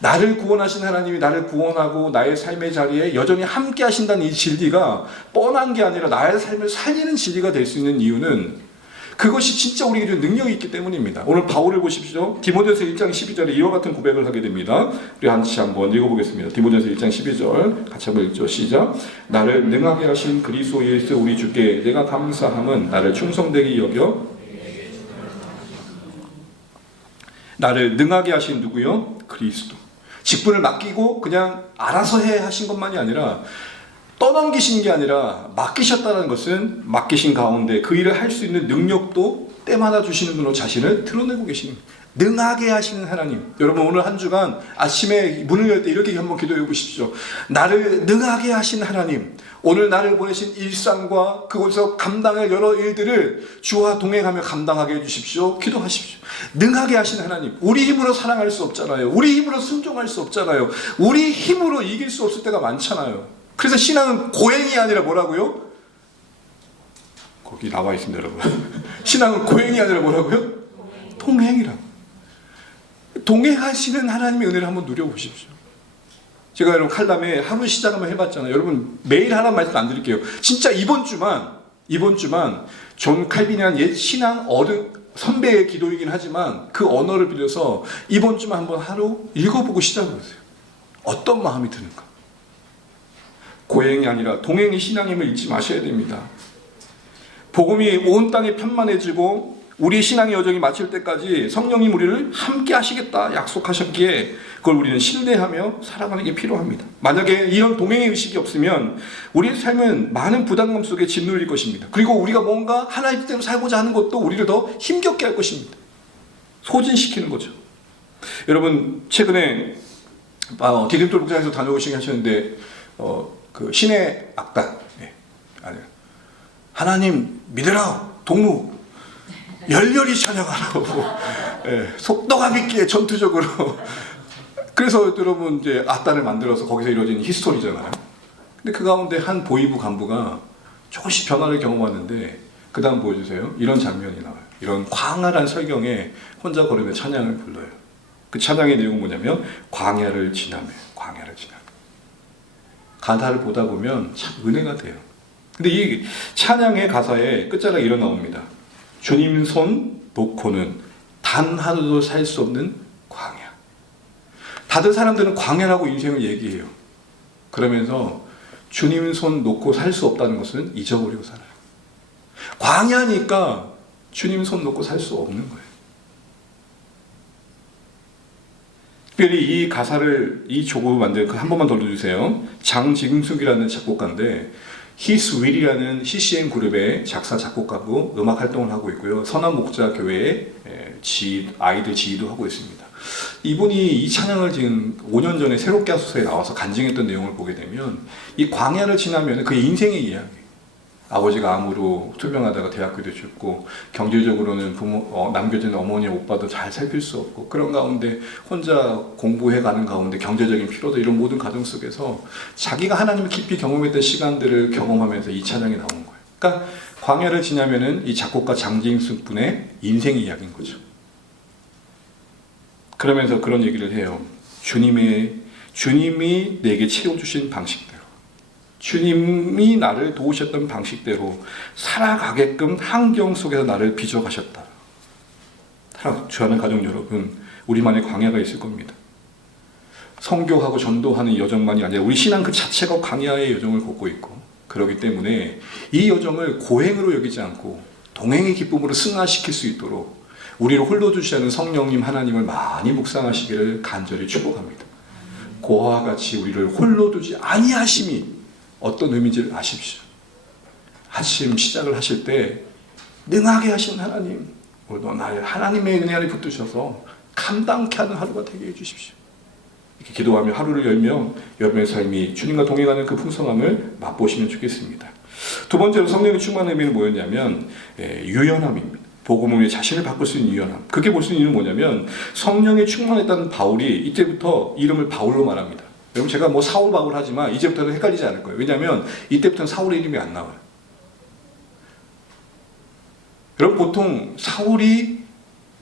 나를 구원하신 하나님이 나를 구원하고 나의 삶의 자리에 여전히 함께 하신다는 이 진리가 뻔한 게 아니라 나의 삶을 살리는 진리가 될 수 있는 이유는 그것이 진짜 우리에게 준 능력이 있기 때문입니다. 오늘 바울을 보십시오. 디모데후서 1장 12절에 이와 같은 고백을 하게 됩니다. 우리 같이 한번 읽어보겠습니다. 디모데후서 1장 12절 같이 한번 읽죠. 시작. 나를 능하게 하신 그리스도 예수 우리 주께 내가 감사함은 나를 충성되게 여겨 나를 능하게 하신 누구요? 그리스도. 직분을 맡기고 그냥 알아서 해 하신 것만이 아니라 떠넘기신 게 아니라 맡기셨다는 것은 맡기신 가운데 그 일을 할 수 있는 능력도 때마다 주시는 분으로 자신을 드러내고 계시는 능하게 하시는 하나님. 여러분 오늘 한 주간 아침에 문을 열 때 이렇게 한번 기도해 보십시오. 나를 능하게 하신 하나님, 오늘 나를 보내신 일상과 그곳에서 감당할 여러 일들을 주와 동행하며 감당하게 해주십시오. 기도하십시오. 능하게 하신 하나님, 우리 힘으로 사랑할 수 없잖아요. 우리 힘으로 순종할 수 없잖아요. 우리 힘으로 이길 수 없을 때가 많잖아요. 그래서 신앙은 고행이 아니라 뭐라고요? 거기 나와 있습니다, 여러분. 신앙은 고행이 아니라 뭐라고요? 동행이라고. 동행하시는 하나님의 은혜를 한번 누려보십시오. 제가 여러분 칼담에 하루 시작 한번 해봤잖아요. 여러분 매일 하나만 말씀 안 드릴게요. 진짜 이번 주만 존 칼빈이라는 옛 신앙 어른 선배의 기도이긴 하지만 그 언어를 빌려서 이번 주만 한번 하루 읽어보고 시작해보세요. 어떤 마음이 드는가? 고행이 아니라 동행이 신앙임을 잊지 마셔야 됩니다. 복음이 온 땅에 편만해지고 우리 신앙의 여정이 마칠 때까지 성령님 우리를 함께 하시겠다 약속하셨기에 그걸 우리는 신뢰하며 살아가는 게 필요합니다. 만약에 이런 동행의 의식이 없으면 우리의 삶은 많은 부담감 속에 짓눌릴 것입니다. 그리고 우리가 뭔가 하나의 뜻대로 살고자 하는 것도 우리를 더 힘겹게 할 것입니다. 소진시키는 거죠. 여러분 최근에 디딤돌 목장에서 다녀오시긴 하셨는데 그 신의 악단, 아니요. 하나님 믿으라 동무 열렬히 찬양하라고 속도감 있게 전투적으로 그래서 여러분 이제 악단을 만들어서 거기서 이루어진 히스토리잖아요. 근데 그 가운데 한 보이부 간부가 조금씩 변화를 경험하는데 그 다음 보여주세요. 이런 장면이 나와요. 이런 광활한 설경에 혼자 걸으며 찬양을 불러요. 그 찬양의 내용은 뭐냐면 광야를 지나며 광야를 지나며 가사를 보다 보면 참 은혜가 돼요. 근데 이 찬양의 가사에 끝자락에 이런 나옵니다. 주님 손 놓고는 단 하루도 살 수 없는 광야. 다들 사람들은 광야라고 인생을 얘기해요. 그러면서 주님 손 놓고 살 수 없다는 것은 잊어버리고 살아요. 광야니까 주님 손 놓고 살 수 없는 거예요. 특별히 이 가사를 이 조곡을 만든 한 번만 더 넣어주세요. 장직숙이라는 작곡가인데 His Will이라는 CCM 그룹의 작사 작곡가고 음악 활동을 하고 있고요. 선한 목자 교회의 아이들 지휘도 하고 있습니다. 이분이 이 찬양을 지금 5년 전에 새롭게 하소서에 나와서 간증했던 내용을 보게 되면 이 광야를 지나면 그의 인생의 이야기. 아버지가 암으로 투병하다가 대학교도 죽고 경제적으로는 남겨진 어머니 오빠도 잘 살필 수 없고 그런 가운데 혼자 공부해 가는 가운데 경제적인 피로도 이런 모든 과정 속에서 자기가 하나님을 깊이 경험했던 시간들을 경험하면서 이 찬양이 나오는 거예요. 그러니까 광야를 지나면은 이 작곡가 장진숙 분의 인생 이야기인 거죠. 그러면서 그런 얘기를 해요. 주님이 내게 채워주신 방식대로 주님이 나를 도우셨던 방식대로 살아가게끔 환경 속에서 나를 빚어가셨다. 주하는 가족 여러분, 우리만의 광야가 있을 겁니다. 선교하고 전도하는 여정만이 아니라 우리 신앙 그 자체가 광야의 여정을 걷고 있고 그렇기 때문에 이 여정을 고행으로 여기지 않고 동행의 기쁨으로 승화시킬 수 있도록 우리를 홀로 두지 않은 성령님 하나님을 많이 묵상하시기를 간절히 축복합니다. 고아와 같이 우리를 홀로 두지 아니하심이 어떤 의미인지를 아십시오. 아침 시작을 하실 때 능하게 하신 하나님, 오늘도 나를 하나님의 은혜 안에 붙드셔서 감당케 하는 하루가 되게 해주십시오. 이렇게 기도하며 하루를 열며 여러분의 삶이 주님과 동행하는 그 풍성함을 맛보시면 좋겠습니다. 두 번째로 성령의 충만한 의미는 뭐였냐면 유연함입니다. 복음을 위해 자신을 바꿀 수 있는 유연함. 그게 볼 수 있는 이유는 뭐냐면 성령에 충만했다는 바울이 이때부터 이름을 바울로 말합니다. 여러분 제가 뭐 사울 바울 하지만 이제부터는 헷갈리지 않을 거예요. 왜냐하면 이때부터는 사울의 이름이 안 나와요. 여러분 보통 사울이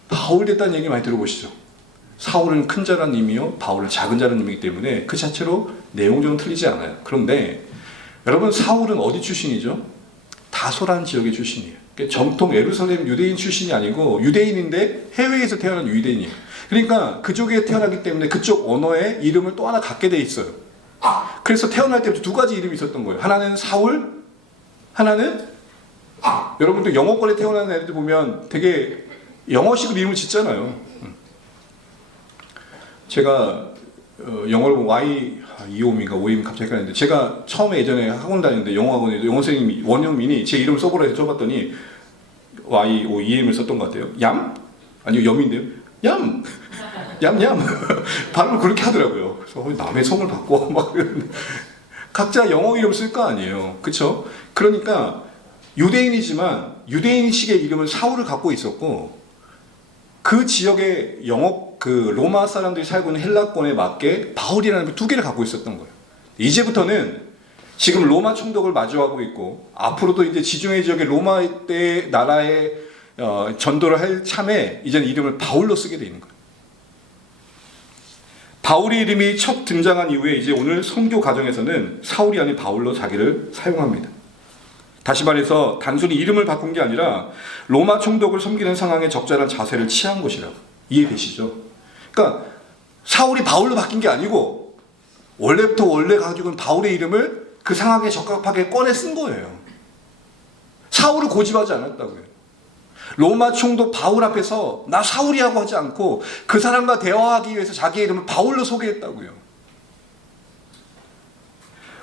바울 됐다는 얘기 많이 들어보시죠. 사울은 큰 자라는 의미요, 바울은 작은 자라는 의미이기 때문에 그 자체로 내용적으로 틀리지 않아요. 그런데 여러분 사울은 어디 출신이죠? 다소라는 지역의 출신이에요. 정통 예루살렘 유대인 출신이 아니고 유대인인데 해외에서 태어난 유대인이에요. 그러니까 그쪽에 태어나기 때문에 그쪽 언어의 이름을 또 하나 갖게 돼 있어요. 그래서 태어날 때부터 두 가지 이름이 있었던 거예요. 하나는 사울, 하나는 여러분들 영어권에 태어나는 애들 보면 되게 영어식으로 이름을 짓잖아요. 제가 영어를 보면 이오미가 오임 갑자기 헷갈리는데 제가 처음에 예전에 학원 다녔는데 영어학원에 영어 선생님이 원영민이 제 이름을 써보라 해서 써봤더니 YOEM을 썼던 것 같아요. 얌? 아니요 염인데요. 얌! 얌얌! 발음을 그렇게 하더라고요. 그래서 남의 성을 바꿔 막 각자 영어 이름 쓸 거 아니에요. 그쵸? 그러니까 유대인이지만 유대인식의 이름은 사울을 갖고 있었고 그 지역의 로마 사람들이 살고 있는 헬라권에 맞게 바울이라는 두 개를 갖고 있었던 거예요. 이제부터는 지금 로마 총독을 마주하고 있고 앞으로도 이제 지중해 지역의 로마 때 나라에 전도를 할 참에 이제는 이름을 바울로 쓰게 돼 있는 거예요. 바울의 이름이 첫 등장한 이후에 이제 오늘 선교 과정에서는 사울이 아닌 바울로 자기를 사용합니다. 다시 말해서 단순히 이름을 바꾼 게 아니라 로마 총독을 섬기는 상황에 적절한 자세를 취한 것이라고 이해되시죠? 그러니까 사울이 바울로 바뀐 게 아니고 원래부터 원래 가지고 있는 바울의 이름을 그 상황에 적합하게 꺼내 쓴 거예요. 사울을 고집하지 않았다고요. 로마 총독 바울 앞에서 나 사울이라고 하지 않고 그 사람과 대화하기 위해서 자기의 이름을 바울로 소개했다고요.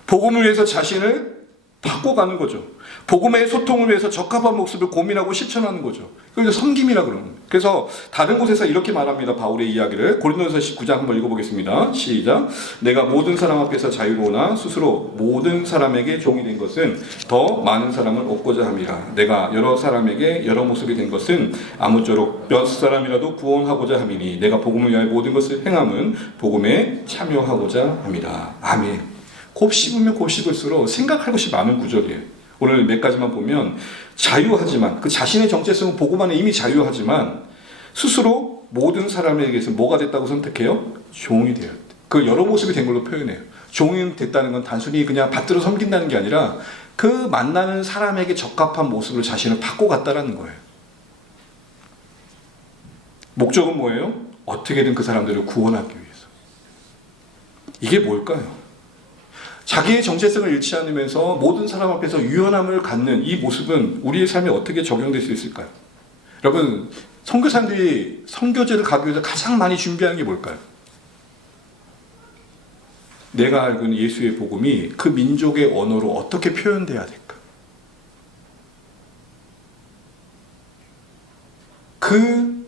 복음을 위해서 자신을 바꿔가는 거죠. 복음의 소통을 위해서 적합한 모습을 고민하고 실천하는 거죠. 그래서 섬김이라 그러는 거예요. 그래서 다른 곳에서 이렇게 말합니다. 바울의 이야기를 고린도전서 19장 한번 읽어보겠습니다. 시작. 내가 모든 사람 앞에서 자유로우나 스스로 모든 사람에게 종이 된 것은 더 많은 사람을 얻고자 함이라. 내가 여러 사람에게 여러 모습이 된 것은 아무쪼록 몇 사람이라도 구원하고자 함이니 내가 복음을 위하여 모든 것을 행함은 복음에 참여하고자 함이라. 아멘. 곱씹으면 곱씹을수록 생각할 것이 많은 구절이에요. 오늘 몇 가지만 보면 자유하지만 그 자신의 정체성은 복음 안에 이미 자유하지만 스스로 모든 사람에게서 뭐가 됐다고 선택해요? 종이 되어요. 그 여러 모습이 된 걸로 표현해요. 종이 됐다는 건 단순히 그냥 받들어 섬긴다는 게 아니라 그 만나는 사람에게 적합한 모습으로 자신을 바꿔갔다라는 거예요. 목적은 뭐예요? 어떻게든 그 사람들을 구원하기 위해서. 이게 뭘까요? 자기의 정체성을 잃지 않으면서 모든 사람 앞에서 유연함을 갖는 이 모습은 우리의 삶에 어떻게 적용될 수 있을까요? 여러분, 선교사님들이 선교제를 가기 위해서 가장 많이 준비하는 게 뭘까요? 내가 알고 있는 예수의 복음이 그 민족의 언어로 어떻게 표현돼야 될까? 그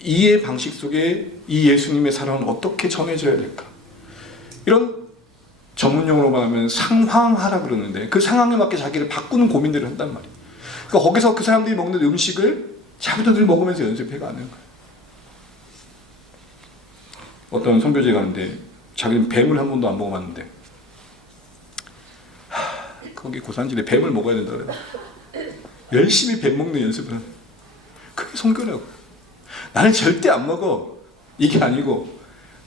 이해 방식 속에 이 예수님의 사랑은 어떻게 전해져야 될까? 이런 전문용어로 말하면 상황하라 그러는데 그 상황에 맞게 자기를 바꾸는 고민들을 한단 말이에요. 그러니까 거기서 그 사람들이 먹는 음식을 자기도 늘 먹으면서 연습해가는 거예요. 어떤 선교제 가는데 자기는 뱀을 한 번도 안 먹어봤는데 거기 고산지대 뱀을 먹어야 된다 그래요. 열심히 뱀 먹는 연습을 하는 그게 선교라고. 나는 절대 안 먹어. 이게 아니고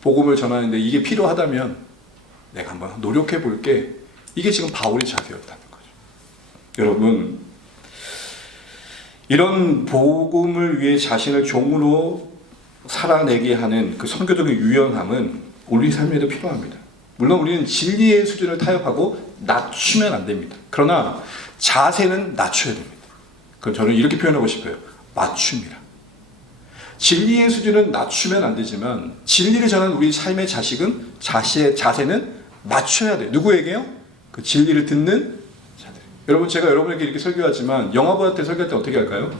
복음을 전하는데 이게 필요하다면 내가 한번 노력해 볼게. 이게 지금 바울의 자세였다는 거죠. 여러분, 이런 복음을 위해 자신을 종으로 살아내게 하는 그 선교적인 유연함은 우리 삶에도 필요합니다. 물론 우리는 진리의 수준을 타협하고 낮추면 안 됩니다. 그러나 자세는 낮춰야 됩니다. 그럼 저는 이렇게 표현하고 싶어요. 맞춤이라. 진리의 수준은 낮추면 안 되지만 진리를 전하는 우리 삶의 자세는 낮춰야 돼요. 누구에게요? 그 진리를 듣는 자들. 여러분, 제가 여러분에게 이렇게 설교하지만 영화보다 설교할 때 어떻게 할까요?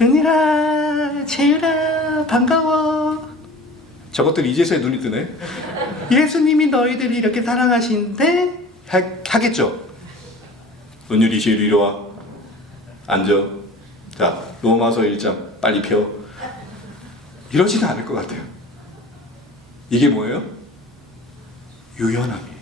은희라, 재유라, 반가워. 저것들 이제서야 눈이 뜨네. 예수님이 너희들을 이렇게 사랑하신데 하겠죠. 은율이 제일 이리 와. 앉아. 자, 로마서 1장 빨리 펴. 이러지는 않을 것 같아요. 이게 뭐예요? 유연함이에요.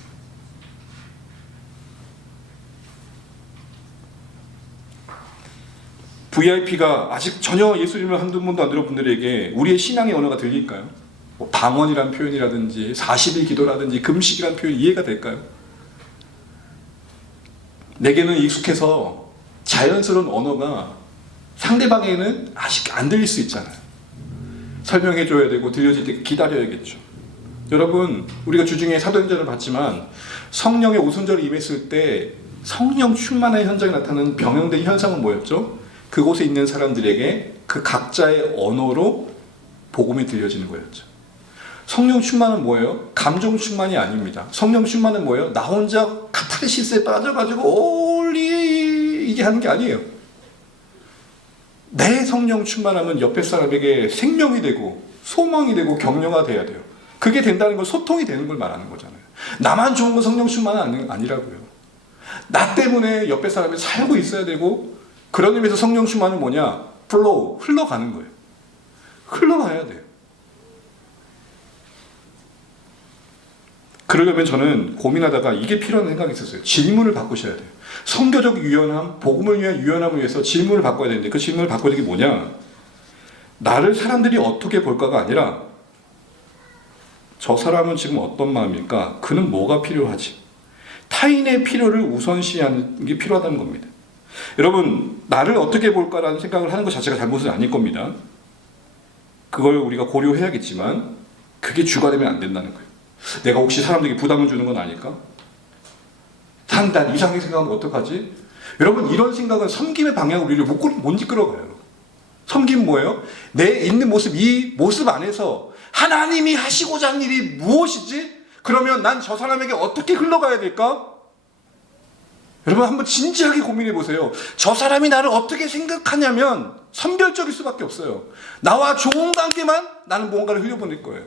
VIP가 아직 전혀 예수님을 한두 번도 안 들어본 분들에게 우리의 신앙의 언어가 들릴까요? 뭐 방언이라는 표현이라든지 40일 기도라든지 금식이라는 표현이 이해가 될까요? 내게는 익숙해서 자연스러운 언어가 상대방에게는 아직 안 들릴 수 있잖아요. 설명해 줘야 되고 들려질 때 기다려야겠죠. 여러분, 우리가 주중에 사도행전을 봤지만 성령의 오순절이 임했을 때 성령 충만의 현장에 나타나는 병영된 현상은 뭐였죠? 그곳에 있는 사람들에게 그 각자의 언어로 복음이 들려지는 거였죠. 성령 충만은 뭐예요? 감정 충만이 아닙니다. 성령 충만은 뭐예요? 나 혼자 카타르시스에 빠져가지고 올리 이게 하는 게 아니에요. 내 성령 충만하면 옆에 사람에게 생명이 되고 소망이 되고 격려가 돼야 돼요. 그게 된다는 건 소통이 되는 걸 말하는 거잖아요. 나만 좋은 건 성령 충만은 아니라고요. 나 때문에 옆에 사람이 살고 있어야 되고, 그런 의미에서 성령 충만은 뭐냐? 플로우, 흘러가는 거예요. 흘러가야 돼요. 그러려면 저는 고민하다가 이게 필요한 생각이 있었어요. 질문을 바꾸셔야 돼요. 성교적 유연함, 복음을 위한 유연함을 위해서 질문을 바꿔야 되는데, 그 질문을 바꿔야 되는 게 뭐냐? 나를 사람들이 어떻게 볼까가 아니라 저 사람은 지금 어떤 마음일까? 그는 뭐가 필요하지? 타인의 필요를 우선시하는 게 필요하다는 겁니다. 여러분, 나를 어떻게 볼까라는 생각을 하는 것 자체가 잘못은 아닐 겁니다. 그걸 우리가 고려해야겠지만 그게 주가 되면 안 된다는 거예요. 내가 혹시 사람들에게 부담을 주는 건 아닐까? 난 이상하게 생각하면 어떡하지? 여러분, 이런 생각은 섬김의 방향을 우리를 못 이끌어가요. 섬김 뭐예요? 내 있는 모습, 이 모습 안에서 하나님이 하시고자 하는 일이 무엇이지? 그러면 난 저 사람에게 어떻게 흘러가야 될까? 여러분, 한번 진지하게 고민해 보세요. 저 사람이 나를 어떻게 생각하냐면 선별적일 수밖에 없어요. 나와 좋은 관계만 나는 무언가를 흘려보낼 거예요.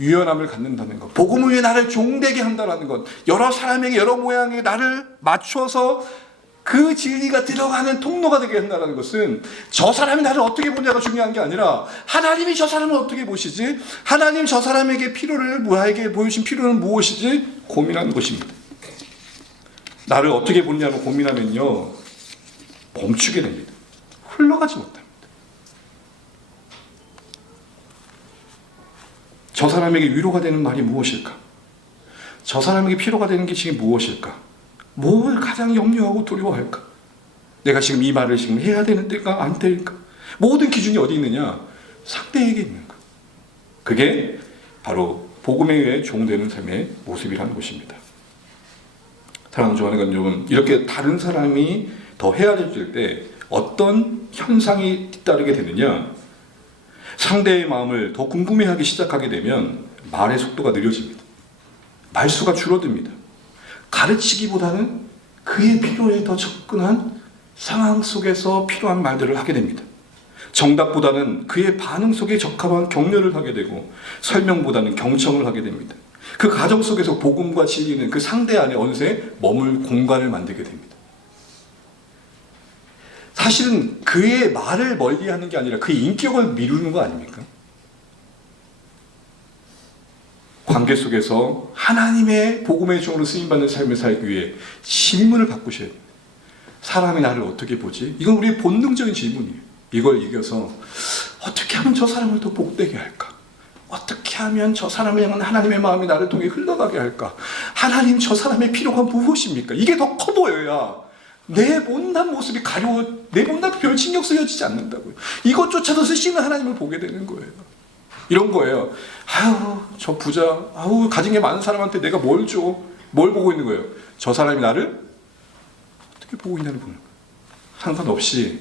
유연함을 갖는다는 것, 복음을 위해 나를 종되게 한다는 것, 여러 사람에게 여러 모양의 나를 맞춰서 그 진리가 들어가는 통로가 되게 한다는 것은 저 사람이 나를 어떻게 보냐가 중요한 게 아니라 하나님이 저 사람을 어떻게 보시지? 하나님 저 사람에게 나에게 보여주신 필요는 무엇이지? 고민하는 것입니다. 나를 어떻게 보느냐고 고민하면요, 멈추게 됩니다. 흘러가지 못합니다. 저 사람에게 위로가 되는 말이 무엇일까? 저 사람에게 필요가 되는 게 지금 무엇일까? 뭘 가장 염려하고 두려워할까? 내가 지금 이 말을 지금 해야 되는 때가 안 될까? 모든 기준이 어디 있느냐? 상대에게 있는 것. 그게 바로 복음에 의해 종되는 삶의 모습이라는 것입니다. 사랑하는 조한의 여러분, 이렇게 다른 사람이 더 헤아려질 때 어떤 현상이 뒤따르게 되느냐? 상대의 마음을 더 궁금해하기 시작하게 되면 말의 속도가 느려집니다. 말수가 줄어듭니다. 가르치기보다는 그의 필요에 더 접근한 상황 속에서 필요한 말들을 하게 됩니다. 정답보다는 그의 반응 속에 적합한 격려를 하게 되고, 설명보다는 경청을 하게 됩니다. 그 과정 속에서 복음과 진리는 그 상대 안에 어느새 머물 공간을 만들게 됩니다. 사실은 그의 말을 멀리하는 게 아니라 그의 인격을 미루는 거 아닙니까? 관계 속에서 하나님의 복음의 종으로 쓰임받는 삶을 살기 위해 질문을 바꾸셔야 됩니다. 사람이 나를 어떻게 보지? 이건 우리의 본능적인 질문이에요. 이걸 이겨서 어떻게 하면 저 사람을 더 복되게 할까? 어떻게 하면 저 사람을 향한 하나님의 마음이 나를 통해 흘러가게 할까? 하나님, 저 사람의 필요가 무엇입니까? 이게 더 커 보여야 내 못난 모습이 내 못난 별 신경 쓰여지지 않는다고요. 이것조차도 쓰시는 하나님을 보게 되는 거예요. 이런 거예요. 아유, 저 부자, 가진 게 많은 사람한테 내가 뭘 줘? 뭘 보고 있는 거예요? 저 사람이 나를 어떻게 보고 있냐를 보는 거예요. 상관없이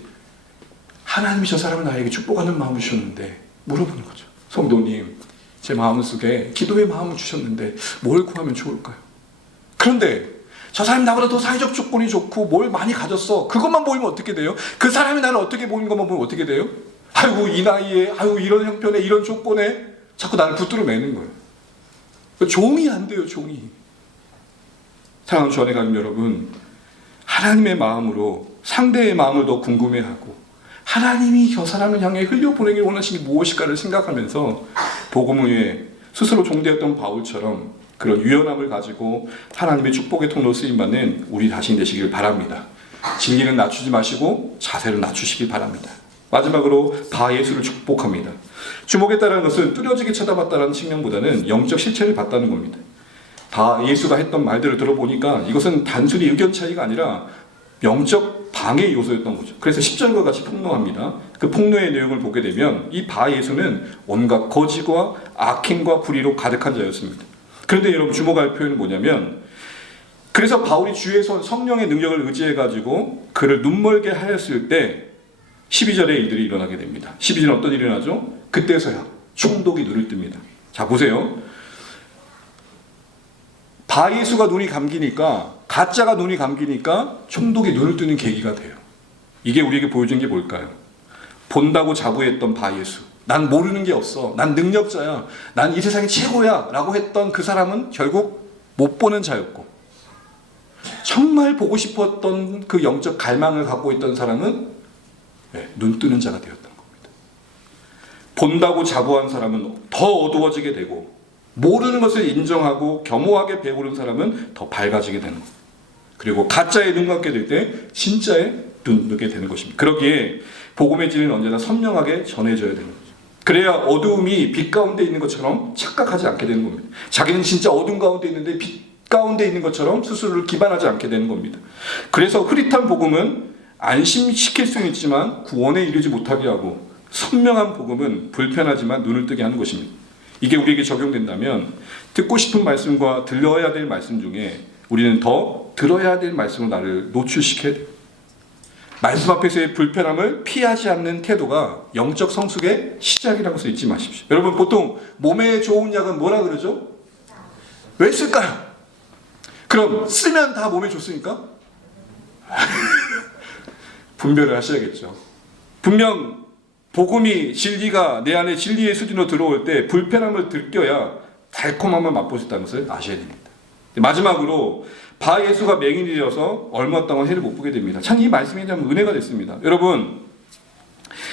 하나님이 저 사람을 나에게 축복하는 마음을 주셨는데 물어보는 거죠. 성도님, 제 마음속에 기도의 마음을 주셨는데 뭘 구하면 좋을까요? 그런데 저 사람이 나보다 더 사회적 조건이 좋고 뭘 많이 가졌어. 그것만 보이면 어떻게 돼요? 그 사람이 나를 어떻게 보이는 것만 보면 어떻게 돼요? 아이고 이 나이에, 아이고 이런 형편에, 이런 조건에 자꾸 나를 붙들어 매는 거예요. 종이 안 돼요, 종이. 사랑하는 주 안에 가는 여러분, 하나님의 마음으로 상대의 마음을 더 궁금해하고 하나님이 저 사람을 향해 흘려보내길 원하시는 게 무엇일까를 생각하면서 복음을 위해 스스로 종되었던 바울처럼 그런 유연함을 가지고 하나님의 축복의 통로 쓰임받는 우리 자신 되시길 바랍니다. 진리는 낮추지 마시고 자세를 낮추시길 바랍니다. 마지막으로 바 예수를 축복합니다. 주목했다는 것은 뚜려지게 쳐다봤다는 측면보다는 영적 실체를 봤다는 겁니다. 바 예수가 했던 말들을 들어보니까 이것은 단순히 의견 차이가 아니라 영적 방해 요소였던 거죠. 그래서 10절과 같이 폭로합니다. 그 폭로의 내용을 보게 되면 이 바 예수는 온갖 거짓과 악행과 불의로 가득한 자였습니다. 그런데 여러분 주목할 표현은 뭐냐면, 그래서 바울이 주의 성령의 능력을 의지해가지고 그를 눈멀게 하였을 때 12절에 일들이 일어나게 됩니다. 12절은 어떤 일이 일어나죠? 그때서야 총독이 눈을 뜹니다. 자 보세요. 바 예수가 눈이 감기니까, 가짜가 눈이 감기니까 총독이 눈을 뜨는 계기가 돼요. 이게 우리에게 보여준 게 뭘까요? 본다고 자부했던 바 예수, 난 모르는 게 없어, 난 능력자야, 난 이 세상이 최고야 라고 했던 그 사람은 결국 못 보는 자였고, 정말 보고 싶었던 그 영적 갈망을 갖고 있던 사람은 눈 뜨는 자가 되었던 겁니다. 본다고 자부한 사람은 더 어두워지게 되고, 모르는 것을 인정하고 겸허하게 배우는 사람은 더 밝아지게 되는 겁니다. 그리고 가짜에 눈 감게 될 때 진짜에 눈 뜨게 되는 것입니다. 그러기에 복음의 진리는 언제나 선명하게 전해져야 되는 거죠. 그래야 어두움이 빛 가운데 있는 것처럼 착각하지 않게 되는 겁니다. 자기는 진짜 어둠 가운데 있는데 빛 가운데 있는 것처럼 스스로를 기반하지 않게 되는 겁니다. 그래서 흐릿한 복음은 안심시킬 수는 있지만 구원에 이르지 못하게 하고, 선명한 복음은 불편하지만 눈을 뜨게 하는 것입니다. 이게 우리에게 적용된다면 듣고 싶은 말씀과 들려야 될 말씀 중에 우리는 더 들어야 될 말씀으로 나를 노출시켜야 돼요. 말씀 앞에서의 불편함을 피하지 않는 태도가 영적 성숙의 시작이라는 것을 잊지 마십시오. 여러분, 보통 몸에 좋은 약은 뭐라 그러죠? 왜 쓸까요? 그럼 쓰면 다 몸에 좋습니까? 분별을 하셔야겠죠. 분명 복음이, 진리가 내 안에 진리의 수준으로 들어올 때 불편함을 느껴야 달콤함을 맛보셨다는 것을 아셔야 됩니다. 마지막으로 바 예수가 맹인이 되어서 얼마 동안 해를 못 보게 됩니다. 참 이 말씀이 참 은혜가 됐습니다. 여러분,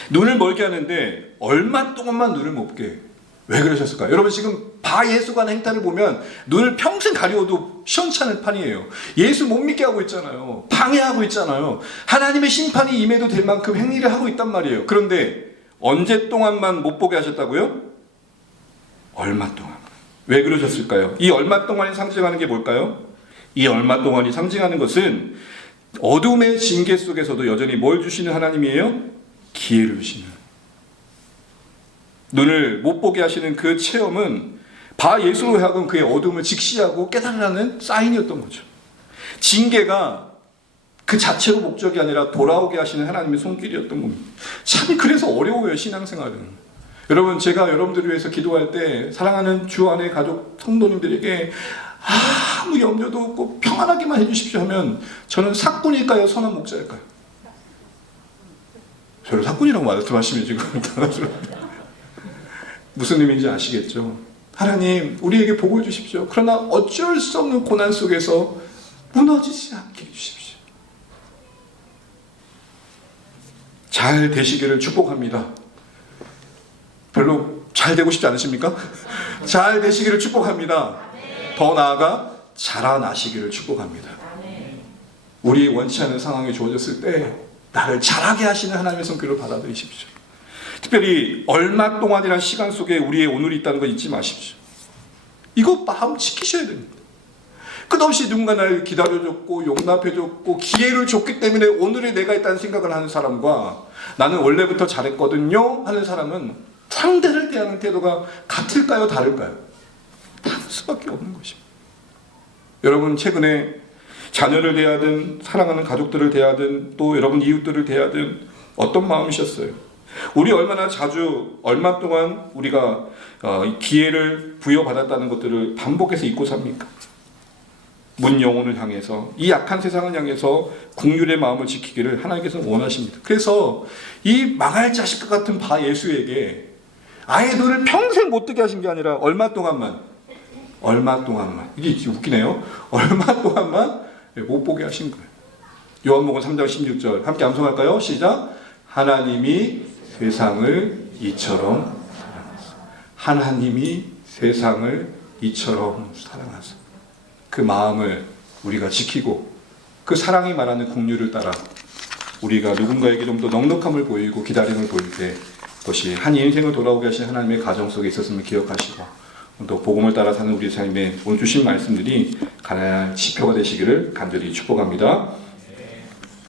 눈을 멀게 하는데 얼마 동안만 눈을 못 보게, 왜 그러셨을까요? 여러분, 지금 바 예수가 하는 행태를 보면 눈을 평생 가려워도 시원찮은 판이에요. 예수 못 믿게 하고 있잖아요. 방해하고 있잖아요. 하나님의 심판이 임해도 될 만큼 행위를 하고 있단 말이에요. 그런데 언제 동안만 못 보게 하셨다고요? 얼마 동안. 왜 그러셨을까요? 이 얼마 동안이 상징하는 게 뭘까요? 이 얼마 동안이 상징하는 것은 어둠의 징계 속에서도 여전히 뭘 주시는 하나님이에요? 기회를 주시는. 눈을 못 보게 하시는 그 체험은 바 예수로 하여금 그의 어둠을 직시하고 깨달으라는 사인이었던 거죠. 징계가 그 자체로 목적이 아니라 돌아오게 하시는 하나님의 손길이었던 겁니다. 참 그래서 어려워요, 신앙생활은. 여러분, 제가 여러분들을 위해서 기도할 때 사랑하는 주 안의 가족 성도님들에게 아무 염려도 없고 평안하게만 해주십시오 하면 저는 사꾼일까요? 선한 목자일까요? 저를 사꾼이라고 말씀하시면 지금 무슨 의미인지 아시겠죠? 하나님, 우리에게 복을 주십시오. 그러나 어쩔 수 없는 고난 속에서 무너지지 않게 해주십시오. 잘 되시기를 축복합니다. 별로 잘 되고 싶지 않으십니까? 잘 되시기를 축복합니다. 더 나아가 자라나시기를 축복합니다. 우리 원치 않는 상황이 주어졌을 때 나를 자라게 하시는 하나님의 손길을 받아들이십시오. 특별히 얼마 동안이라는 시간 속에 우리의 오늘이 있다는 거 잊지 마십시오. 이거 마음 지키셔야 됩니다. 끝없이 누군가 나를 기다려줬고 용납해줬고 기회를 줬기 때문에 오늘의 내가 있다는 생각을 하는 사람과 나는 원래부터 잘했거든요 하는 사람은 상대를 대하는 태도가 같을까요? 다를까요? 다를 수밖에 없는 것입니다. 여러분, 최근에 자녀를 대하든 사랑하는 가족들을 대하든 또 여러분 이웃들을 대하든 어떤 마음이셨어요? 우리 얼마나 자주 얼마 동안 우리가 기회를 부여받았다는 것들을 반복해서 잊고 삽니까? 문 영혼을 향해서, 이 약한 세상을 향해서 긍휼의 마음을 지키기를 하나님께서 원하십니다. 그래서 이 망할 자식과 같은 바 예수에게 아이들을 평생 못 뜨게 하신 게 아니라 얼마 동안만, 이게 웃기네요. 얼마 동안만 못 보게 하신 거예요. 요한복음 3장 16절 함께 암송할까요? 시작. 하나님이 세상을 이처럼 사랑하사. 하나님이 세상을 이처럼 사랑하사. 그 마음을 우리가 지키고 그 사랑이 말하는 긍휼을 따라 우리가 누군가에게 좀 더 넉넉함을 보이고 기다림을 보일 때 그것이 한 인생을 돌아오게 하신 하나님의 가정 속에 있었음을 기억하시고 또 복음을 따라 사는 우리 삶에 오늘 주신 말씀들이 가난한 지표가 되시기를 간절히 축복합니다.